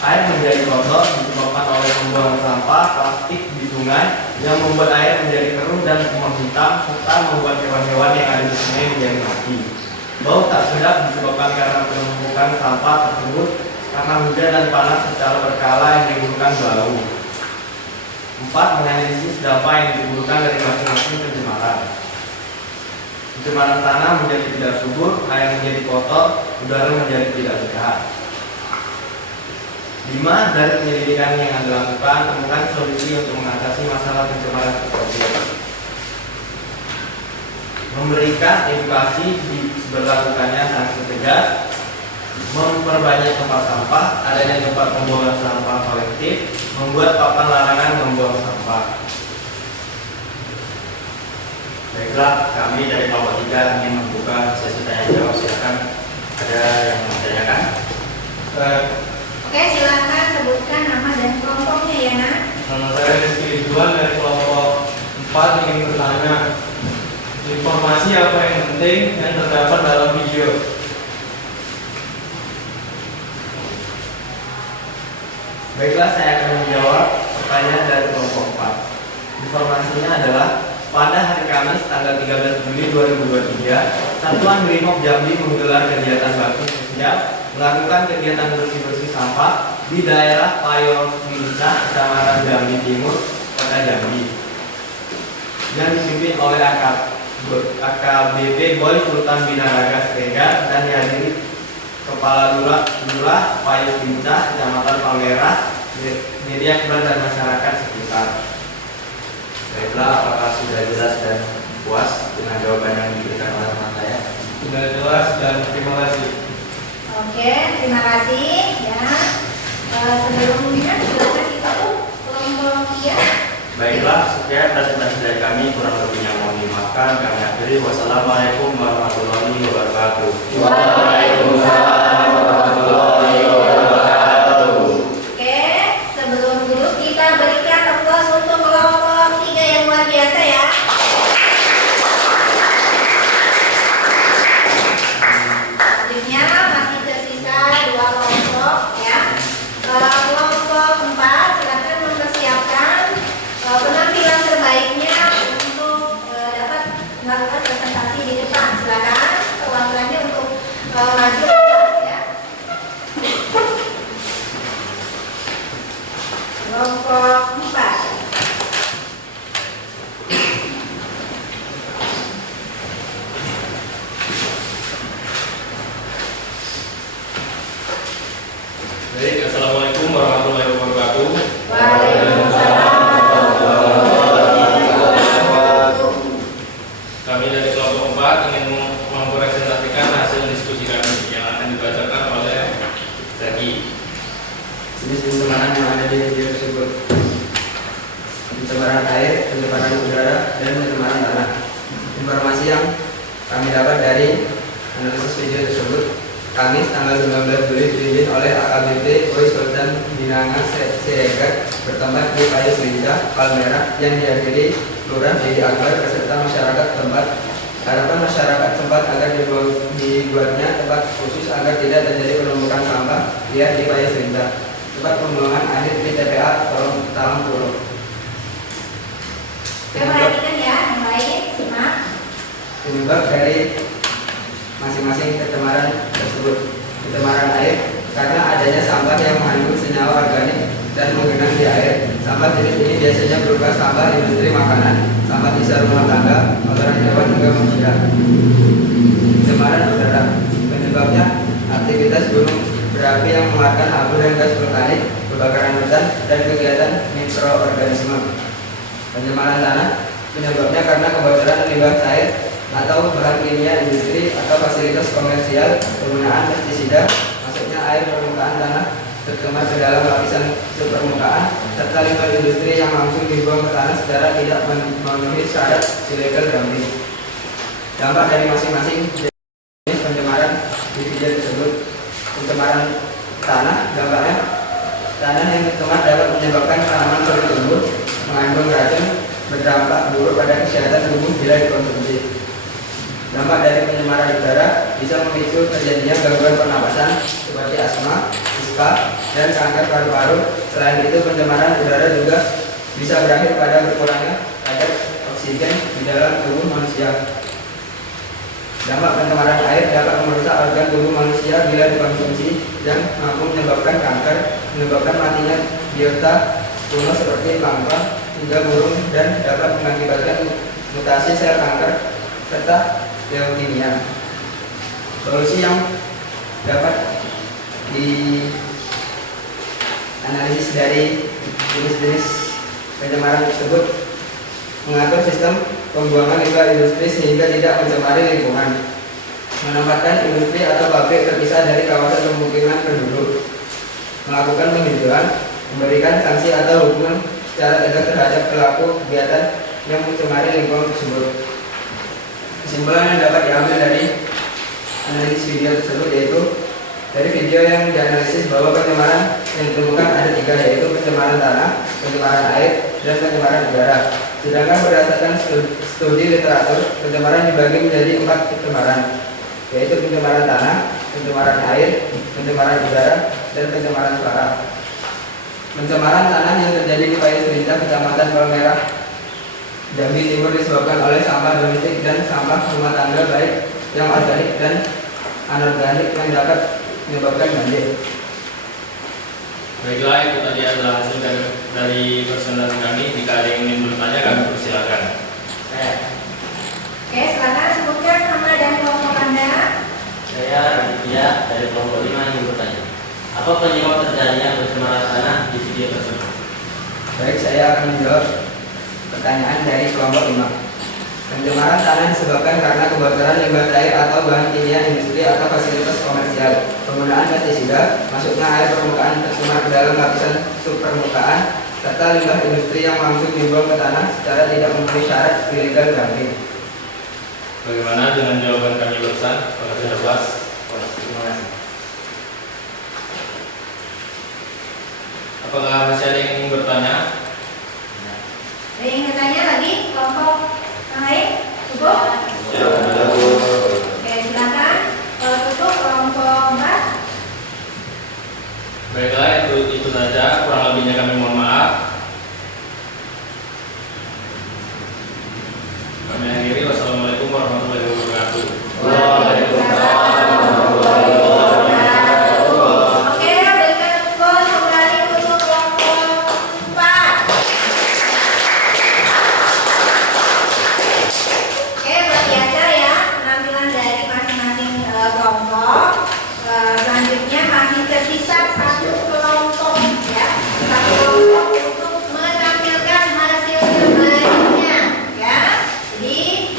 Air menjadi kotor disebabkan oleh pembuangan sampah plastik di sungai yang membuat air menjadi keruh dan menghitam serta membuat hewan-hewan yang ada di sungai menjadi mati. Bau tak sedap disebabkan karena penumpukan sampah tersebut karena hujan dan panas secara berkala yang menimbulkan bau. 4. Menganalisis dampak yang ditimbulkan dari masing-masing pencemaran. Pencemaran tanah menjadi tidak subur, air menjadi kotor, udara menjadi tidak sehat. 5. Dari penyelidikan yang Anda lakukan, temukan solusi untuk mengatasi masalah pencemaran tersebut. Memberikan edukasi diberlakukannya sanksi tegas, memperbanyak tempat sampah, adanya tempat pembuangan sampah kolektif, membuat papan larangan membuang sampah. Baiklah, kami dari kelompok 3 ingin membuka sesi tanya jawab. Silakan, ada yang menanyakan? Oke, silakan sebutkan nama dan kelompoknya ya, Nak. Nama saya Rizky Ridwan dari kelompok 4 ingin bertanya, informasi apa yang penting yang terdapat dalam video? Baiklah, saya akan menjawab pertanyaan dari kelompok 4. Informasinya adalah pada hari Kamis tanggal 13 Juli 2023, Satuan Brimob Jambi menggelar kegiatan bakti sosial melakukan kegiatan bersih-bersih sampah di daerah Payo Lincah, Kecamatan Jambi Timur, Kota Jambi, yang dipimpin oleh AKBP Boy Sultan Binaga Siregar dan dihadiri Kepala Lurah Payus Bincah, Kecamatan Palmerah, media akbar dan masyarakat sekitar. Baiklah, apakah sudah jelas dan puas dengan jawaban yang diberikan oleh teman saya? Sudah jelas dan terima kasih. Oke, terima kasih ya. Sebelumnya silakan kita kelompok ya. Baiklah, sekian presentasi dari kami, kurang lebihnya mohon dimaafkan. Kami akhiri. Wassalamualaikum warahmatullahi wabarakatuh. Waalaikumsalam warahmatullahi wabarakatuh. Oke, sebelum dulu kita berikan applause untuk kelompok 3 yang luar biasa ya. Selanjutnya masih tersisa 2 kelompok ya. Kelompok 4 silakan mempersiapkan penampilan terbaiknya untuk dapat melakukan presentasi di depan. Silakan perwakilannya untuk maju ya. Kelompok 4. Baik, assalamualaikum warahmatullahi wabarakatuh. Waalaikumsalam. Kami dari kelompok 4 ingin mempresentasikan hasil diskusi kami yang akan dibacakan oleh Zaki. Jenis pencemaran yang ada di video tersebut: pencemaran air, pencemaran udara, dan pencemaran tanah. Informasi yang kami dapat dari analisis video tersebut, Kamis tanggal 19 Juli dipimpin oleh AKBP Boy Sultan Binanga Siregar bertempat di Payus Bincah, Palmerah, yang dihadiri Lurah Dedi Akbar beserta masyarakat tempat. Harapan masyarakat tempat agar dibuatnya tempat khusus agar tidak terjadi penumpukan sampah liar di Payus Bincah, tempat pembuangan akhir di TPA Talang Puro. Perhatikan ya, yang lain simak. Penyebab dari masing-masing pencemaran tersebut: pencemaran air karena adanya sampah yang mengandung senyawa organik dan menggenang di air. Sampah jenis ini biasanya berupa sampah industri makanan, sampah sisa rumah tangga, kotoran hewan hingga manusia. Pencemaran udara penyebabnya aktivitas gunung berapi yang mengeluarkan abu dan gas vulkanik, kebakaran hutan, dan kegiatan mikroorganisme. Pencemaran tanah penyebabnya karena kebocoran limbah cair atau bahan kimia industri atau fasilitas komersial, penggunaan pestisida, masuknya air permukaan tanah tercemar ke dalam lapisan subpermukaan, serta limbah industri yang langsung dibuang ke tanah secara tidak memenuhi syarat illegal dumping. Dampak dari masing-masing jenis pencemaran di video tersebut: pencemaran tanah, dampaknya tanah yang tercemar dapat menyebabkan tanaman sulit tumbuh, mengandung racun, berdampak buruk pada kesehatan tubuh bila dikonsumsi. Dampak dari pencemaran udara bisa memicu terjadinya gangguan pernapasan seperti asma, ispa, dan kanker paru-paru. Selain itu, pencemaran udara juga bisa berakhir pada berkurangnya kadar oksigen di dalam tubuh manusia. Dampak pencemaran air dapat merusak organ tubuh manusia bila dikonsumsi dan mampu menyebabkan kanker, menyebabkan matinya biota kuno seperti plankton hingga burung, dan dapat mengakibatkan mutasi sel kanker serta leukemia. Solusi yang dapat dianalisis dari jenis-jenis pencemaran tersebut: mengatur sistem pembuangan limbah industri sehingga tidak mencemari lingkungan, menempatkan industri atau pabrik terpisah dari kawasan pemukiman penduduk, melakukan penghijauan, memberikan sanksi atau hukuman secara tegas terhadap pelaku kegiatan yang mencemari lingkungan tersebut. Kesimpulan yang dapat diambil dari analisis video tersebut yaitu: dari video yang dianalisis bahwa pencemaran yang ditemukan ada 3, yaitu pencemaran tanah, pencemaran air, dan pencemaran udara. Sedangkan berdasarkan studi literatur, pencemaran dibagi menjadi 4 pencemaran, yaitu pencemaran tanah, pencemaran air, pencemaran udara, dan pencemaran suara. Pencemaran tanah yang terjadi di Payus Bincah, Kecamatan Palmerah, Jambi Timur disebabkan oleh sampah domestik dan sampah rumah tangga baik yang organik dan anorganik yang dapat menyebabkan banjir. Baiklah, itu tadi adalah hasil dari presentasi kami. Jika ada yang ingin bertanya, kami persilakan. Oke, silakan sebutkan nama dan kelompok Anda. Saya Saya Raditya dari kelompok 5 yang bertanya. Apa penyebab terjadinya pencemaran tanah di video tersebut? Baik, saya akan menjawab pertanyaan dari kelompok 5. Pencemaran tanah disebabkan karena kebocoran limbah air atau bahan kimia industri atau fasilitas komersial, penggunaan pestisida, masuknya air permukaan tercemar ke dalam lapisan subpermukaan, serta limbah industri yang langsung dibuang ke tanah secara tidak memenuhi syarat illegal dumping. Bagaimana dengan jawaban kami barusan? Terima kasih atas. Terima kasih. Apakah masih ada yang ingin bertanya? Ada yang ingin tanya lagi? Kelompok yang lain? Cukup? Oke, silakan. Kalau cukup, kelompok 4. Baiklah, itu saja. Kurang lebihnya kami mohon maaf. Kami akhiri. Wassalamualaikum warahmatullahi wabarakatuh. Oke, berikan tepuk kembali untuk kelompok 4. Oke, luar biasa ya penampilan dari masing-masing kelompok. Selanjutnya masih tersisa satu kelompok ya, satu kelompok untuk menampilkan hasil terbaiknya ya. Jadi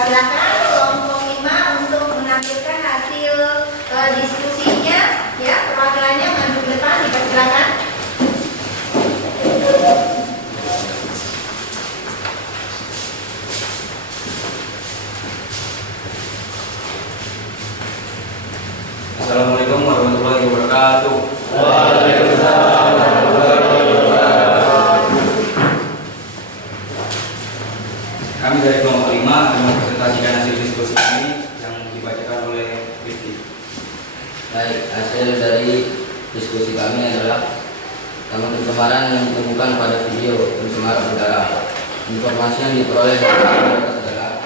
silakan kelompok 5 untuk menampilkan hasil diskusinya ya, perwakilannya maju ke depan, dipersilakan. Assalamualaikum warahmatullahi wabarakatuh. Kami dari kelompok 5 akan mempresentasikan hasil diskusi kami yang dibacakan oleh Rifki. Baik, hasil dari diskusi kami adalah tentang pencemaran yang ditemukan pada video pencemaran udara. Informasi yang diperoleh adalah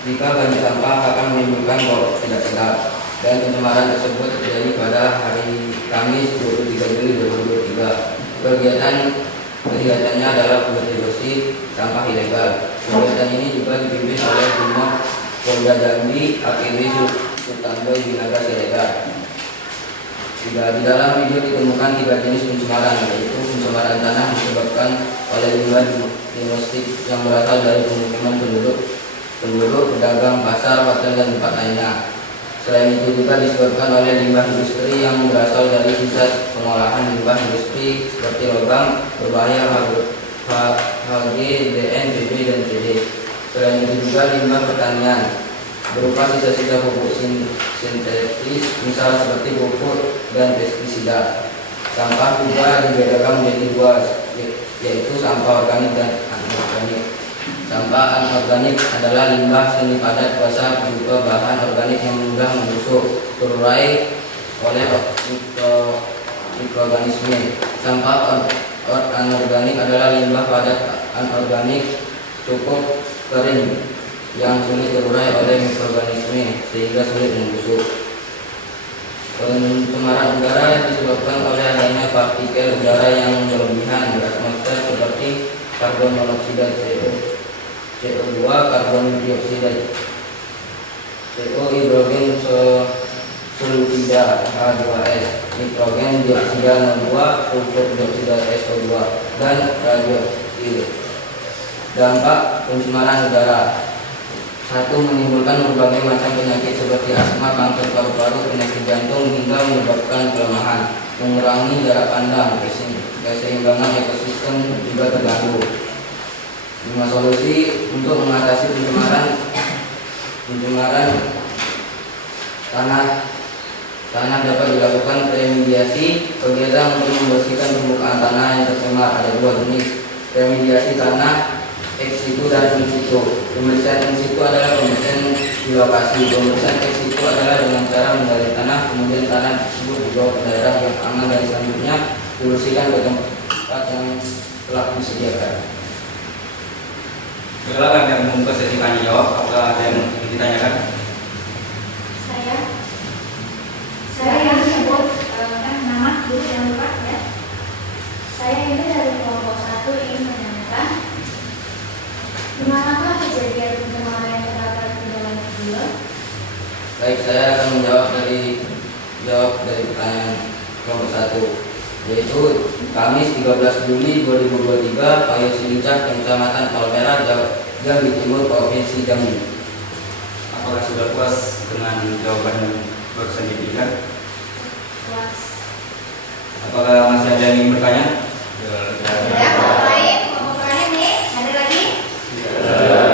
jika banyak sampah akan menimbulkan bau tidak sedap, dan pencemaran tersebut terjadi pada hari Kamis 23 Juli 2023. Kegiatannya adalah bersih sampah ilegal. Kegiatan ini juga dipimpin oleh Brimob Polda Jambi, AKB Sultan Boy Binaga Siregar. Di dalam video ditemukan 3 jenis pencemaran, yaitu pencemaran tanah disebabkan oleh limbah domestik yang berasal dari pemukiman penduduk, pedagang, pasar, hotel, dan tempat lainnya. Selain itu juga disebabkan oleh limbah industri yang berasal dari sisa pengolahan limbah industri seperti logam berbahaya HG, DN, BB, dan CD. Selain itu juga limbah pertanian berupa sisa-sisa pupuk sintetis, misal seperti pupuk dan pestisida. Sampah juga dibedakan menjadi 2, yaitu sampah organik dan anorganik. Sampah anorganik adalah limbah semi padat basah berupa bahan organik yang mudah membusuk, terurai oleh mikroorganisme. Sampah anorganik adalah limbah padat anorganik cukup kering yang sulit terurai oleh mikroorganisme sehingga sulit membusuk. Pencemaran udara disebabkan oleh adanya partikel udara yang berlebihan beratmosfer seperti karbon monoksida CO2, karbon dioksida CO, hidrogen sulfida H2S, nitrogen dioksida N2, sulfur dioksida SO2, dan radioaktif. Dampak pencemaran udara: 1. Menimbulkan berbagai macam penyakit seperti asma, kanker paru-paru, penyakit jantung, hingga menyebabkan kelemahan. Mengurangi jarak pandang, keseimbangan ekosistem juga terganggu. 5. Solusi untuk mengatasi pencemaran tanah dapat dilakukan remediasi. Kegiatan untuk membersihkan permukaan tanah yang tercemar ada 2 jenis: remediasi tanah ex situ dan in situ. Pembersihan in situ adalah pembersihan di lokasi. Pembersihan ex situ adalah dengan cara menggali tanah, kemudian tanah tersebut dibawa ke daerah yang aman, dan selanjutnya dibersihkan ke tempat yang telah disediakan. Baiklah, kami akan membuka sesi tanya jawab. Apakah ada yang ingin ditanyakan? Saya yang disebut nama dulu yang lupa ya. Saya ini dari kelompok 1 ingin menanyakan di manakah kejadian pencemaran yang terdapat di dalam saya akan menjawab dari pertanyaan kelompok 1, yaitu Kamis 13 Juli 2023, Payo Silincah, Kecamatan Palmerah, Jambi Timur, Provinsi Jambi. Apakah sudah puas dengan jawaban yang barusan diberikan? Puas. Apakah masih ada yang ingin bertanya? Ya, kelompok lain, kelompok terakhir nih, ada lagi?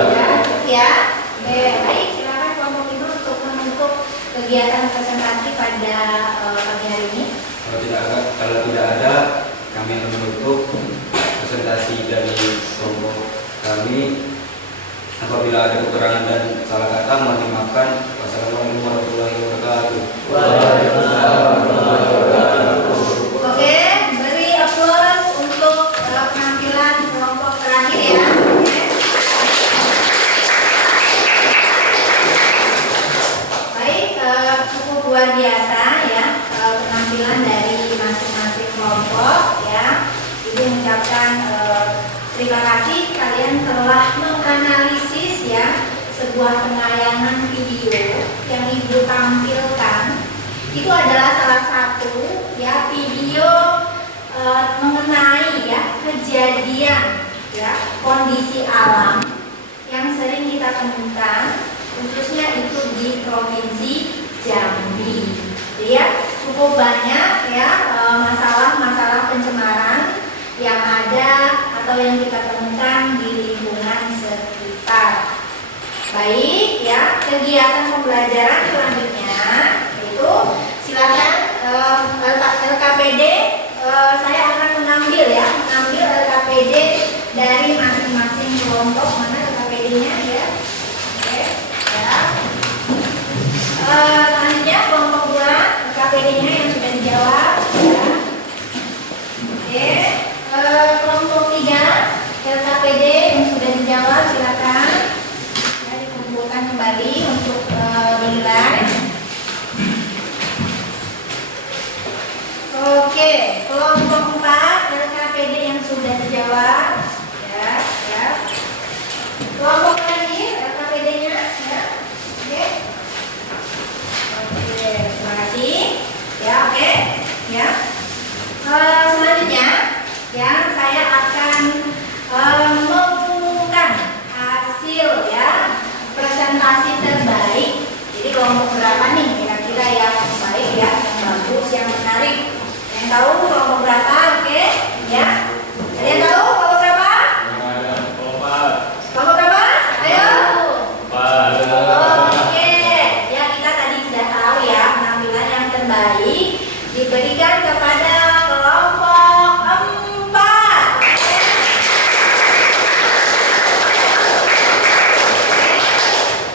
Ya, cukup ya. Oke, baik, silakan kelompok 5 untuk membentuk kegiatan presentasi pada pagi hari ini. Kalau tidak ada, kami akan menutup presentasi dari kelompok kami. Apabila ada kekurangan dan salah kata, mohon dimaafkan. Wassalamualaikum warahmatullahi wabarakatuh. Oke, beri applause untuk penampilan kelompok terakhir ya. Oke. Baik, cukup luar biasa ya penampilan dari masing-masing kelompok ya. Ibu mengucapkan terima kasih kalian telah menganalisis ya sebuah penayangan video yang Ibu tampilkan. Itu adalah salah satu ya video mengenai ya kejadian ya kondisi alam yang sering kita temukan khususnya itu di Provinsi Jambi. Jadi ya cukup banyak ya masalah-masalah pencemaran yang ada atau yang kita temukan di lingkungan sekitar. Baik ya, kegiatan pembelajaran selanjutnya itu silakan LKPD saya akan mengambil LKPD dari masing-masing kelompok. Mana LKPD-nya ya? Oke, ya. Selanjutnya kelompok 2 LKPD-nya yang sudah dijawab ya. Oke. Kelompok 3 LKPD yang sudah dijawab silakan ya, dikumpulkan kembali untuk dinilai. Oke, kelompok 4 LKPD yang sudah dijawab ya. Kelompok terakhir LKPD-nya ya. Oke. Terima kasih. Ya, oke. Ya. Selanjutnya ya saya akan mengumumkan hasil ya presentasi terbaik. Jadi kelompok berapa nih kira-kira yang baik ya, yang bagus, yang menarik? Yang tahu kelompok berapa? Oke, ya. Ada yang tahu kelompok berapa? Kelompok berapa? Ayo. Oke, ya kita tadi sudah tahu ya penampilan yang terbaik diberikan kepada kelompok 4.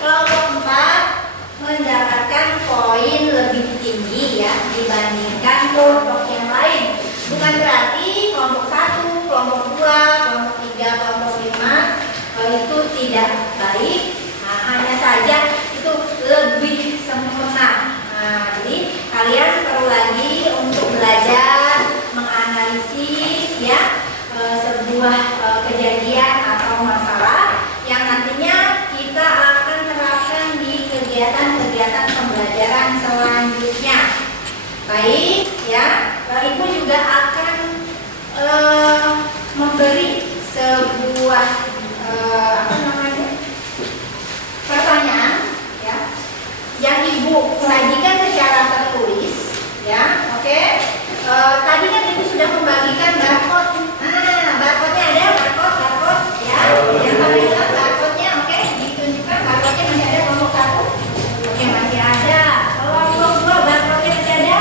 Kelompok 4 mendapatkan poin lebih tinggi ya dibandingkan kelompok yang lain. Bukan berarti kelompok 1, kelompok 2, kelompok 3, kelompok 5 itu tidak baik. Nah, hanya saja itu lebih sempurna. Nah, jadi kalian perlu lagi untuk belajar menganalisis ya sebuah kejadian atau masalah yang nantinya kita akan terapkan di kegiatan-kegiatan pembelajaran selanjutnya. Baik ya, Ibu juga akan memberi sebuah pertanyaan ya yang Ibu sajikan secara tertulis ya. Oke. Tadi kan Ibu sudah membagikan barcode. Nah, barcode-nya ada, barcode ya. Yang sampai bilang barcode-nya oke, ditunjukkan barcode-nya masih ada kelompok 1. Oke, masih ada. Kelompok 2 barcode-nya masih ada.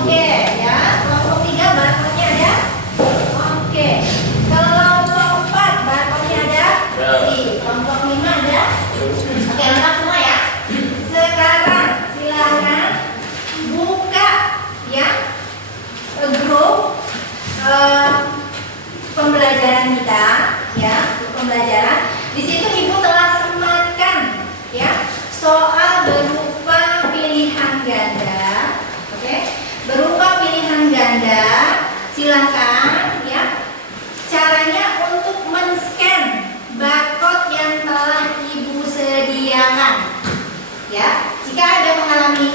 Oke, ya. Kelompok 3 barcode-nya ada. Oke. Kelompok 4 barcode-nya ada. Masih. Kelompok 5 ada. Oke, lengkap semua ya. Sekarang silakan buka ya grup pembelajaran kita ya, pembelajaran. Di situ Ibu telah sematkan ya soal berupa pilihan ganda. Oke, berupa pilihan ganda. Silakan ya. Caranya untuk men-scan barcode yang telah Ibu sediakan. Ya, jika ada mengalami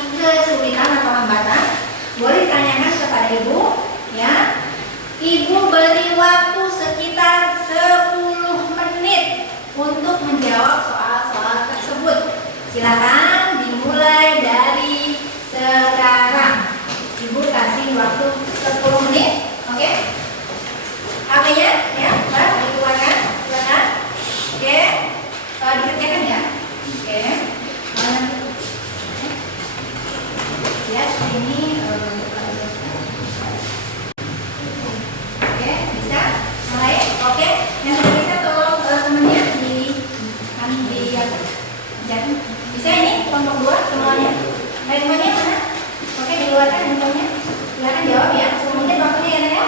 Ibu beri waktu sekitar 10 menit untuk menjawab soal-soal tersebut. Silakan dimulai dari sekarang. Ibu kasih waktu 10 menit. Oke? HP-nya ya, dikeluarkan. Silakan. Oke. Dikerjakan ya. Oke. Ya, ini oke, bisa mulai. Oke, yang sudah bisa tolong temennya jangan bisa ini kelompok 2 semuanya. Handphonenya mana? Oke, dikeluarkan handphonenya. Silakan jawab ya. Semuanya waktunya ya.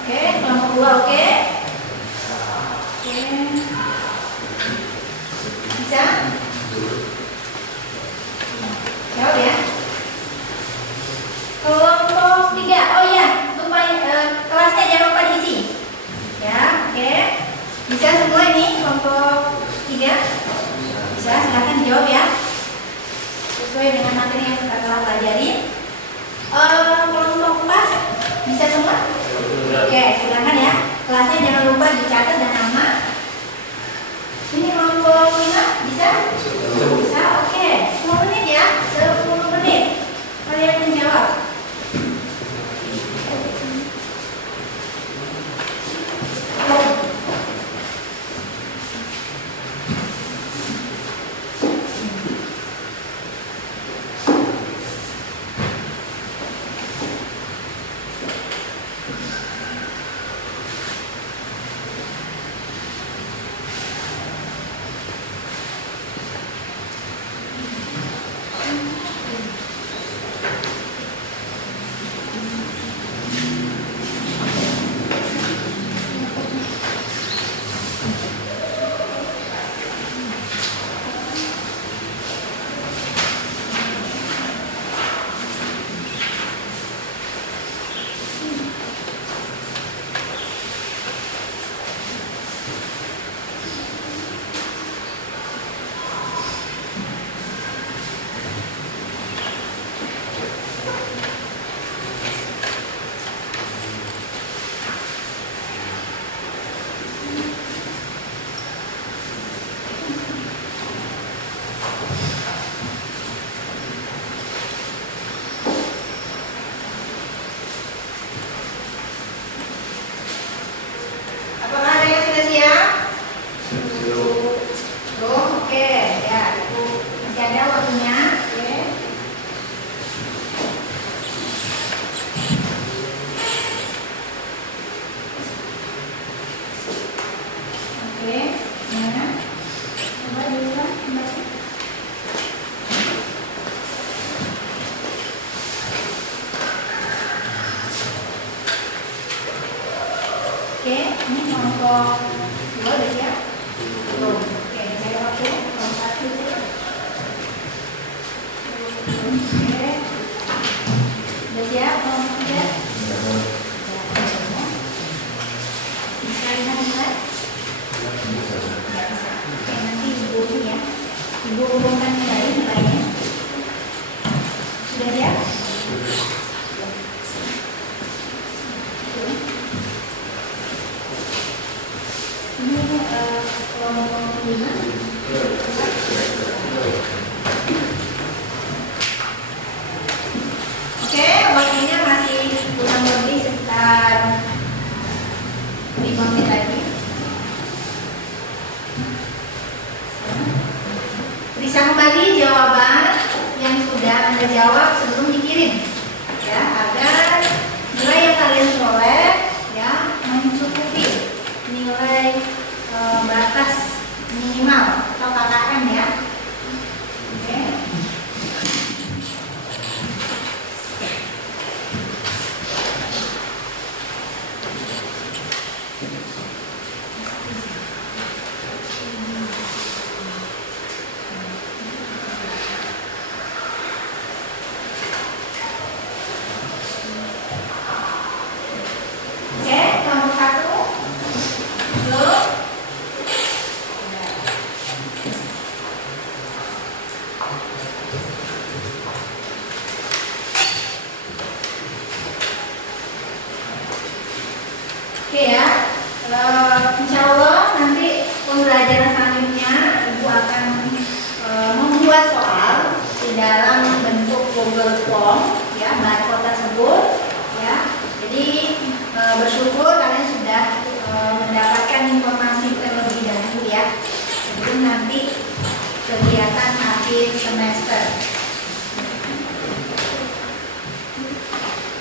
Oke, kelompok 2 oke. Oke. Bisa? Jawab ya. Kelompok 3. Oh iya, lupa kelasnya jangan lupa diisi. Ya, oke. Bisa semua ini kelompok 3? Bisa, silakan dijawab ya. Sesuai dengan materi yang kita telah pelajari. Kelompok 4 bisa semua? Oke, silakan ya. Kelasnya jangan lupa dicatat dan nama. Ini kelompok 5 bisa? Bisa, oke. 10 menit ya, 10 menit. Kalian menjawab. Oke, ini kelompok 2 udah siap? Belum. Oke, saya waktu kelompok 1 dulu. Oke. Udah siap kelompok 3? Bisa lihat? Nggak bisa. Oke, nanti ibu ya. Ibu umumkan nilainya. Sudah siap? Ini kelompok 5. Oke, waktunya masih kurang lebih sekitar 5 menit lagi. Bisa kembali jawaban yang sudah Anda jawab sebelum dikirim, ya, agar nilai yang kalian peroleh ya mencukupi nilai batas minimal atau KKM ya. Oke. Oke ya, insya Allah nanti pembelajaran selanjutnya Ibu akan membuat soal di dalam bentuk Google Form ya, barcode tersebut ya. Jadi bersyukur kalian sudah mendapatkan informasi terlebih dahulu ya. Jadi nanti kegiatan akhir semester.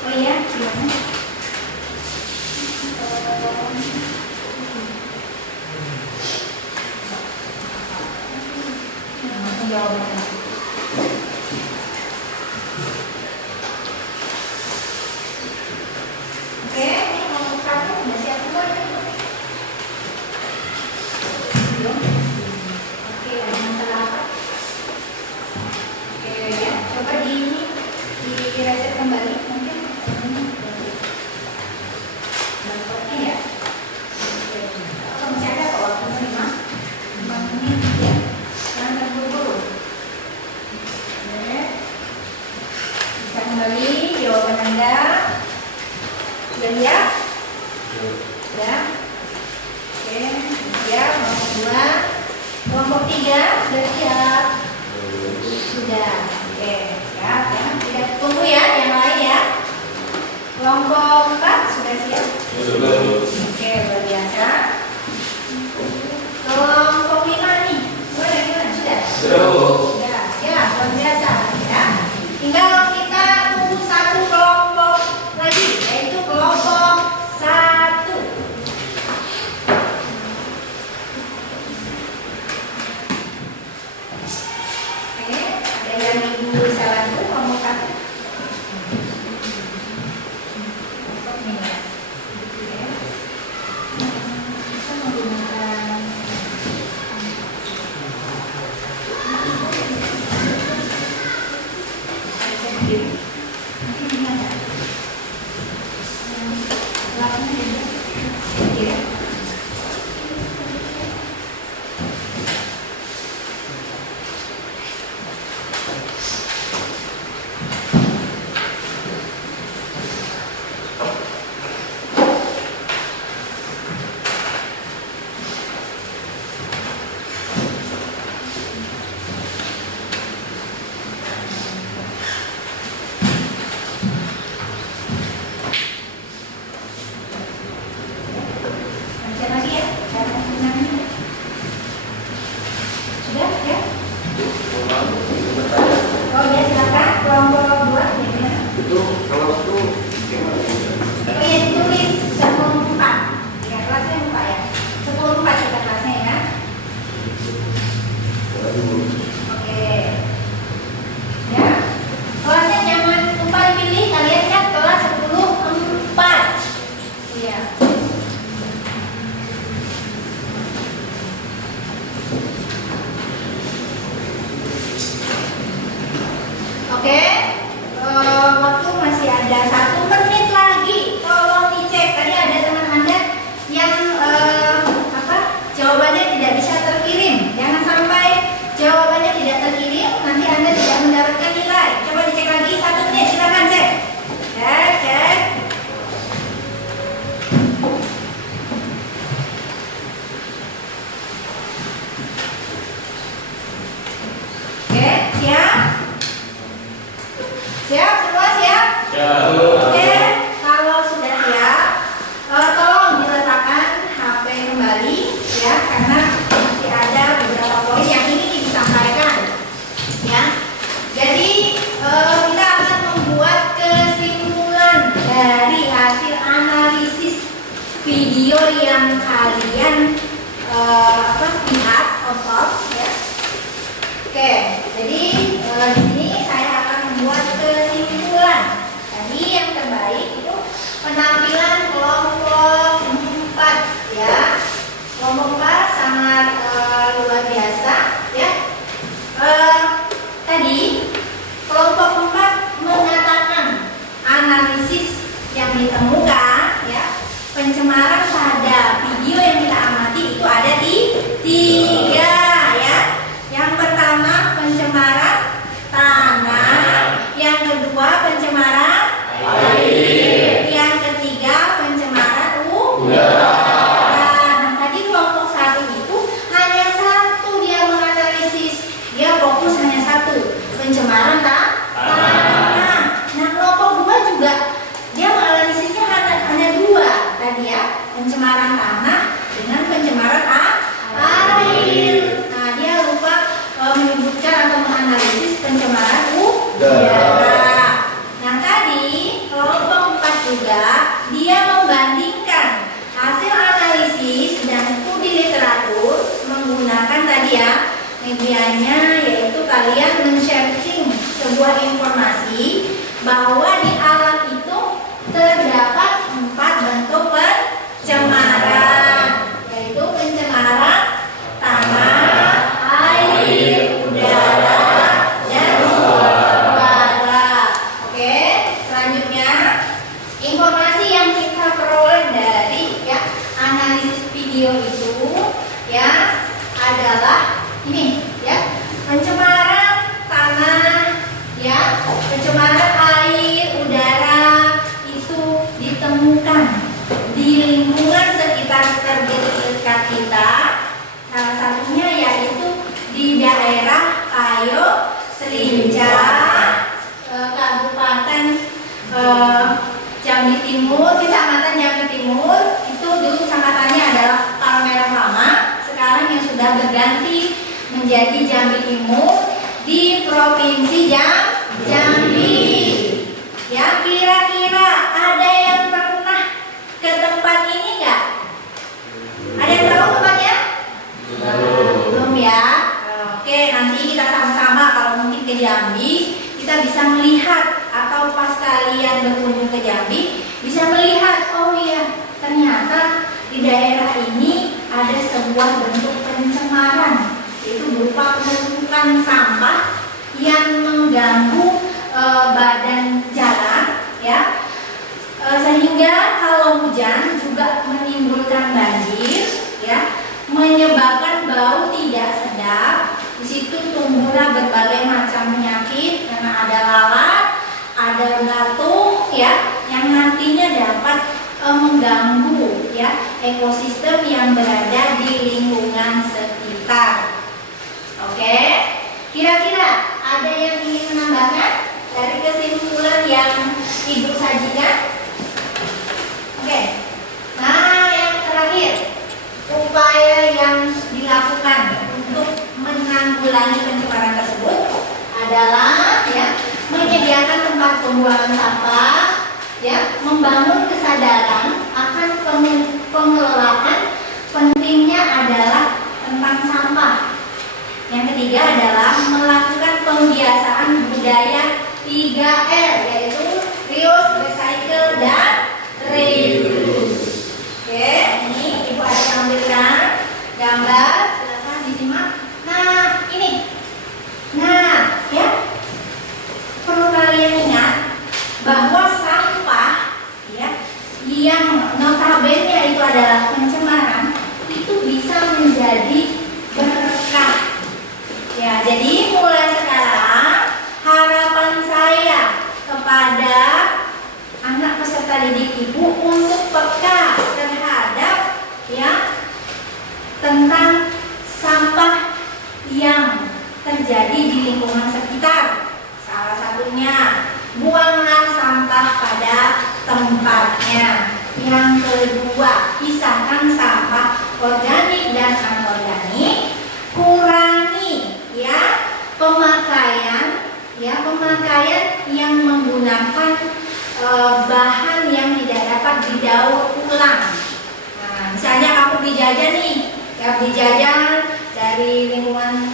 Oh iya, silakan. Jawabannya. Oke, ini nomor 1 udah siap semua ya? Belum? Oke, ada masalah apa? Oke ya, coba di reset kembali mungkin. Barcode-nya ya. Kalau masih ada kok waktu 5 menit ya. Jangan terburu-buru. Oke. Bisa kembali jawaban Anda. Sudah lihat? Ya. Oke, siap. Kelompok 2. Kelompok 3 sudah siap? Sudah. Oke, siap ya. Kita tunggu ya yang lain ya. Kelompok 4 sudah siap? Oke, luar biasa. Kelompok 5 nih. Gimana? Sudah? Sudah, siap. Luar biasa ya. Tinggal kita tunggu satu kelompok lagi, yaitu kelompok 1. Oke, ada yang Ibu bisa bantu kelompok 1? Kelompok ini ya. Oke. Bisa menggunakan mungkin ini ada. Belakangnya ada. Oke. Baca lagi ya, cara menggunakannya. Sudah ya? Oh ya, silakan kelompok 2 gimana? Oh iya, ditulis 10.4. Ya, kelasnya lupa ya. 10.4 kita kelasnya ya. Oke. Ya. Kelasnya jangan lupa dipilih, kalian kan kelas 10.4. Iya. Oke, waktu masih ada 1 menit lagi. Tolong dicek. Tadi ada teman Anda yang jawabannya tidak bisa terkirim. Jangan sampai jawabannya tidak terkirim, nanti Anda tidak mendapatkan nilai. Coba dicek lagi 1 menit. Silakan cek. Cek. Oke, siap? Siap semua siap? Oke, kalau sudah siap, tolong diletakkan HP kembali ya, karena masih ada beberapa poin yang ingin disampaikan ya. Jadi kita akan membuat kesimpulan dari hasil analisis video yang kalian lihat tonton ya. Oke, jadi di sini saya akan membuat kesimpulan. Tadi yang terbaik itu penampilan kelompok 4 ya. Kelompok 4 sangat luar biasa ya. Tadi kelompok 4 mengatakan analisis yang ditemukan ya, pencemaran pada video yang kita amati itu ada di 3 ya. Yang pertama pencemaran juga dia membandingkan hasil analisis dan studi literatur menggunakan tadi ya medianya, yaitu kalian men-searching sebuah informasi bahwa di alam itu terdapat 4 bentuk pencemaran, yaitu pencemaran tanah, air, udara, dan suara. Oke, selanjutnya informasi yang kita peroleh dari ya analisis video itu ya adalah ini ya, pencemaran tanah ya, pencemaran air, udara itu ditemukan di lingkungan sekitar terdekat kita. Salah satunya yaitu di daerah Kayo, Selinca, Kabupaten Jambi Timur, Kecamatan Jambi Timur. Itu dulu kecamatannya adalah Palmerah Lama, sekarang yang sudah berganti menjadi Jambi Timur di Provinsi Jambi. Ya, kira-kira ada yang pernah ke tempat ini nggak? Ada yang tahu tempatnya? Belum ya? Oke, nanti kita sama-sama kalau mungkin ke Jambi, kita bisa melihat, atau pas kalian berkunjung ke Jambi bisa melihat, oh iya ternyata di daerah ini ada sebuah bentuk pencemaran, yaitu berupa penumpukan sampah yang mengganggu badan jalan ya, sehingga kalau hujan juga menimbulkan banjir ya, menyebabkan bau tidak sedap. Di situ tumbuhlah berbagai macam penyakit karena ada lalat, ada batuk ya, yang nantinya dapat mengganggu ya ekosistem yang berada di lingkungan sekitar. Oke, kira-kira ada yang ingin menambahkan dari kesimpulan yang Ibu sajikan? Oke, nah yang terakhir, upaya yang dilakukan untuk menanggulangi pencemaran tersebut adalah ya menyediakan tempat pembuangan sampah, ya, membangun kesadaran akan pengelolaan pentingnya adalah tentang sampah. Yang ketiga adalah melakukan pembiasaan budaya 3R, yaitu reuse, recycle, dan reuse. Oke, ini Ibu ada tampilkan gambar, silakan disimak. Nah, ini. Nah, ya. Perlu kalian ingat bahwa sampah ya yang notabene itu adalah pencemaran itu bisa menjadi berkah. Ya, jadi mulai sekarang harapan saya kepada anak peserta didik Ibu untuk peka terhadap ya tentang sampah yang terjadi di lingkungan sekitar. Salah satunya, buanglah sampah pada tempatnya. Yang kedua, pisahkan sampah organik dan anorganik. Kurangi ya pemakaian yang menggunakan bahan yang tidak dapat didaur ulang. Nah, misalnya kamu beli jajan nih, ya beli jajan dari lingkungan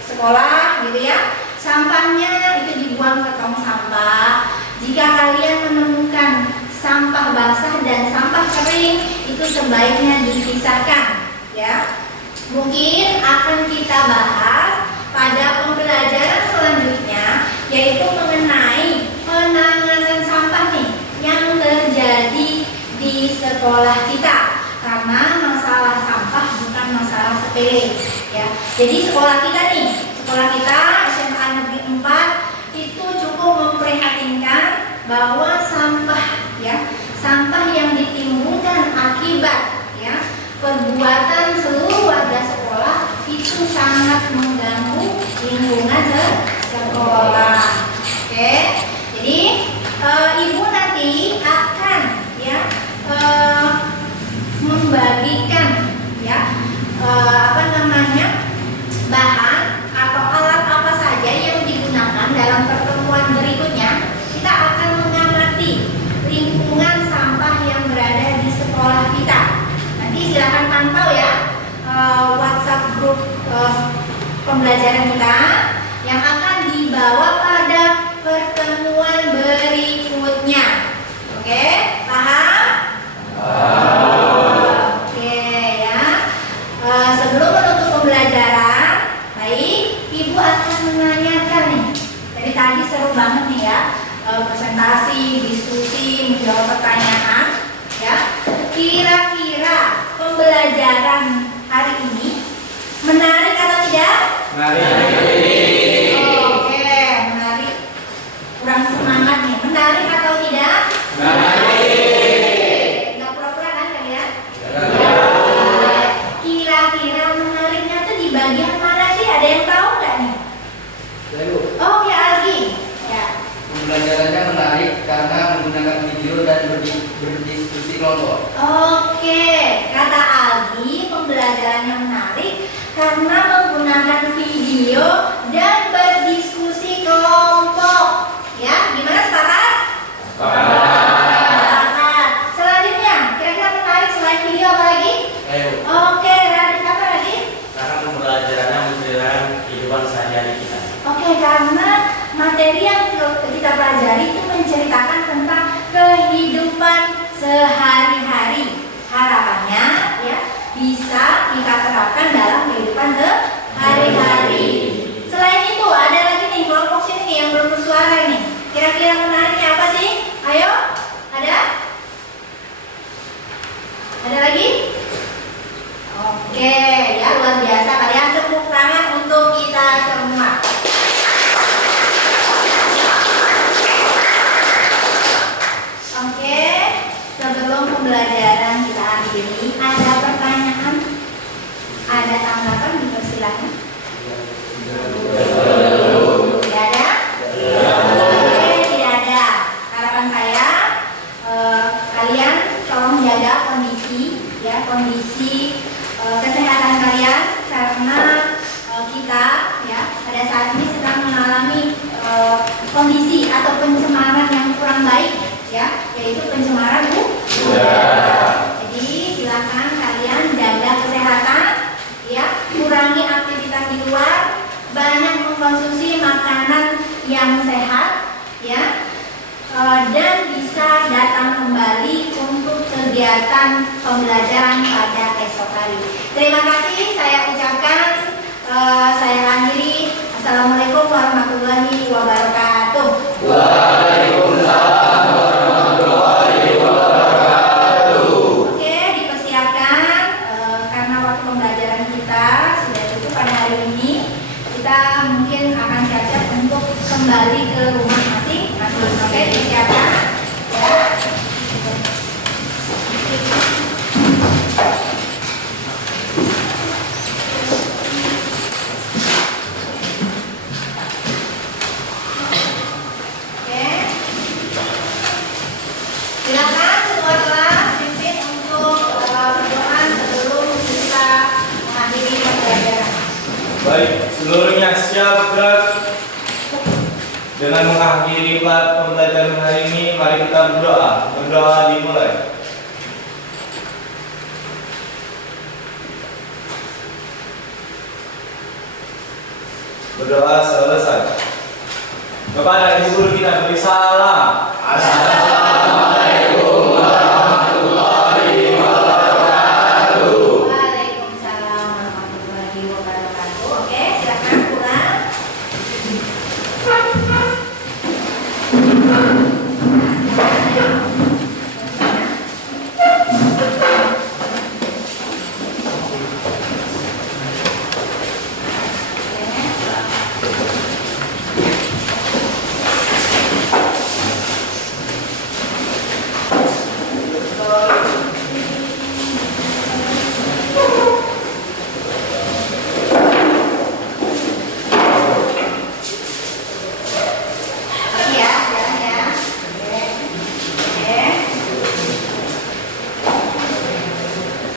sekolah gitu ya. Sampahnya itu dibuang ke tong sampah. Jika kalian menemukan sampah basah dan sampah kering, itu sebaiknya dipisahkan ya. Mungkin akan kita bahas pada pembelajaran selanjutnya, yaitu mengenai penanganan sampah nih yang terjadi di sekolah kita. Karena masalah sampah bukan masalah sepele ya. Jadi sekolah kita SMA Negeri 4 itu cukup memprihatinkan bahwa sampah yang ditimbulkan akibat ya perbuatan seluruh warga sekolah itu sangat mengganggu lingkungan sekolah. Oke, jadi Ibu nanti akan ya membagikan ya bahan atau alat apa saja yang digunakan dalam pertemuan berikutnya. Kita akan mengamati lingkungan pembelajaran kita yang akan dibawa pada pertemuan berikutnya. Oke, paham? Oke ya. Sebelum menutup pembelajaran, baik, Ibu akan menanyakan nih. Dari tadi seru banget nih ya, presentasi, diskusi, menjawab pertanyaan. Ya, kira-kira pembelajaran hari ini menarik atau tidak? Menarik. Oke, menarik. Kurang semangat nih. Menarik atau tidak? Menarik. Nggak pura-pura kan kalian? Kira-kira menariknya tuh di bagian mana sih? Ada yang tahu nggak nih? Oke, Algi. Ya. Pembelajarannya menarik karena menggunakan video dan berdiskusi kelompok. Oke, kata Algi, pembelajarannya menarik karena menggunakan video dan berdiskusi kelompok. Ya, gimana, sepakat? Sepakat. Selanjutnya, kira-kira menarik selain video apa lagi? Oke, Radit, apa lagi? Karena pembelajarannya menceritakan kehidupan sehari-hari kita. Oke, karena materi yang kita pelajari itu menceritakan tentang kehidupan sehari-hari. Harapannya ya bisa kita terapkan dalam kehidupan sehari-hari. Selain itu ada lagi nih kelompok sini nih yang belum bersuara nih. Kira-kira menariknya apa sih? Ayo, ada? Ada lagi? Oke, ya luar biasa. Kalian tepuk tangan untuk kita semua. Oke, sebelum pembelajaran kita akhiri, ada pertanyaan? Ada tanggapan? Dipersilakan. Tidak ada? Oke, tidak ada. Harapan saya kalian tolong jaga kondisi kesehatan kalian karena kita ya pada saat ini sedang mengalami kondisi atau pencemaran yang kurang baik ya, yaitu pencemaran udara. Jadi silakan kalian jaga kesehatan ya, kurangi aktivitas di luar, banyak mengkonsumsi makanan yang sehat ya, dan bisa datang kembali untuk kegiatan pembelajaran pada esok hari. Terima kasih saya ucapkan, saya akhiri. Assalamualaikum warahmatullahi wabarakatuh. Waalaikumsalam warahmatullahi wabarakatuh. Oke, dipersiapkan karena waktu pembelajaran kita sudah cukup pada hari ini. Kita mungkin akan siap-siap untuk kembali ke rumah masing-masing. Oke, dipersiapkan ya. Oke. Silakan keluar kelas pimpin untuk berdoa sebelum kita mengakhiri pembelajaran. Baik, seluruhnya siap gerak. Dengan mengakhiri pembelajaran hari ini, mari kita berdoa. Berdoa dimulai. Berdoa selesai. Kepada ibu guru kita beri salam.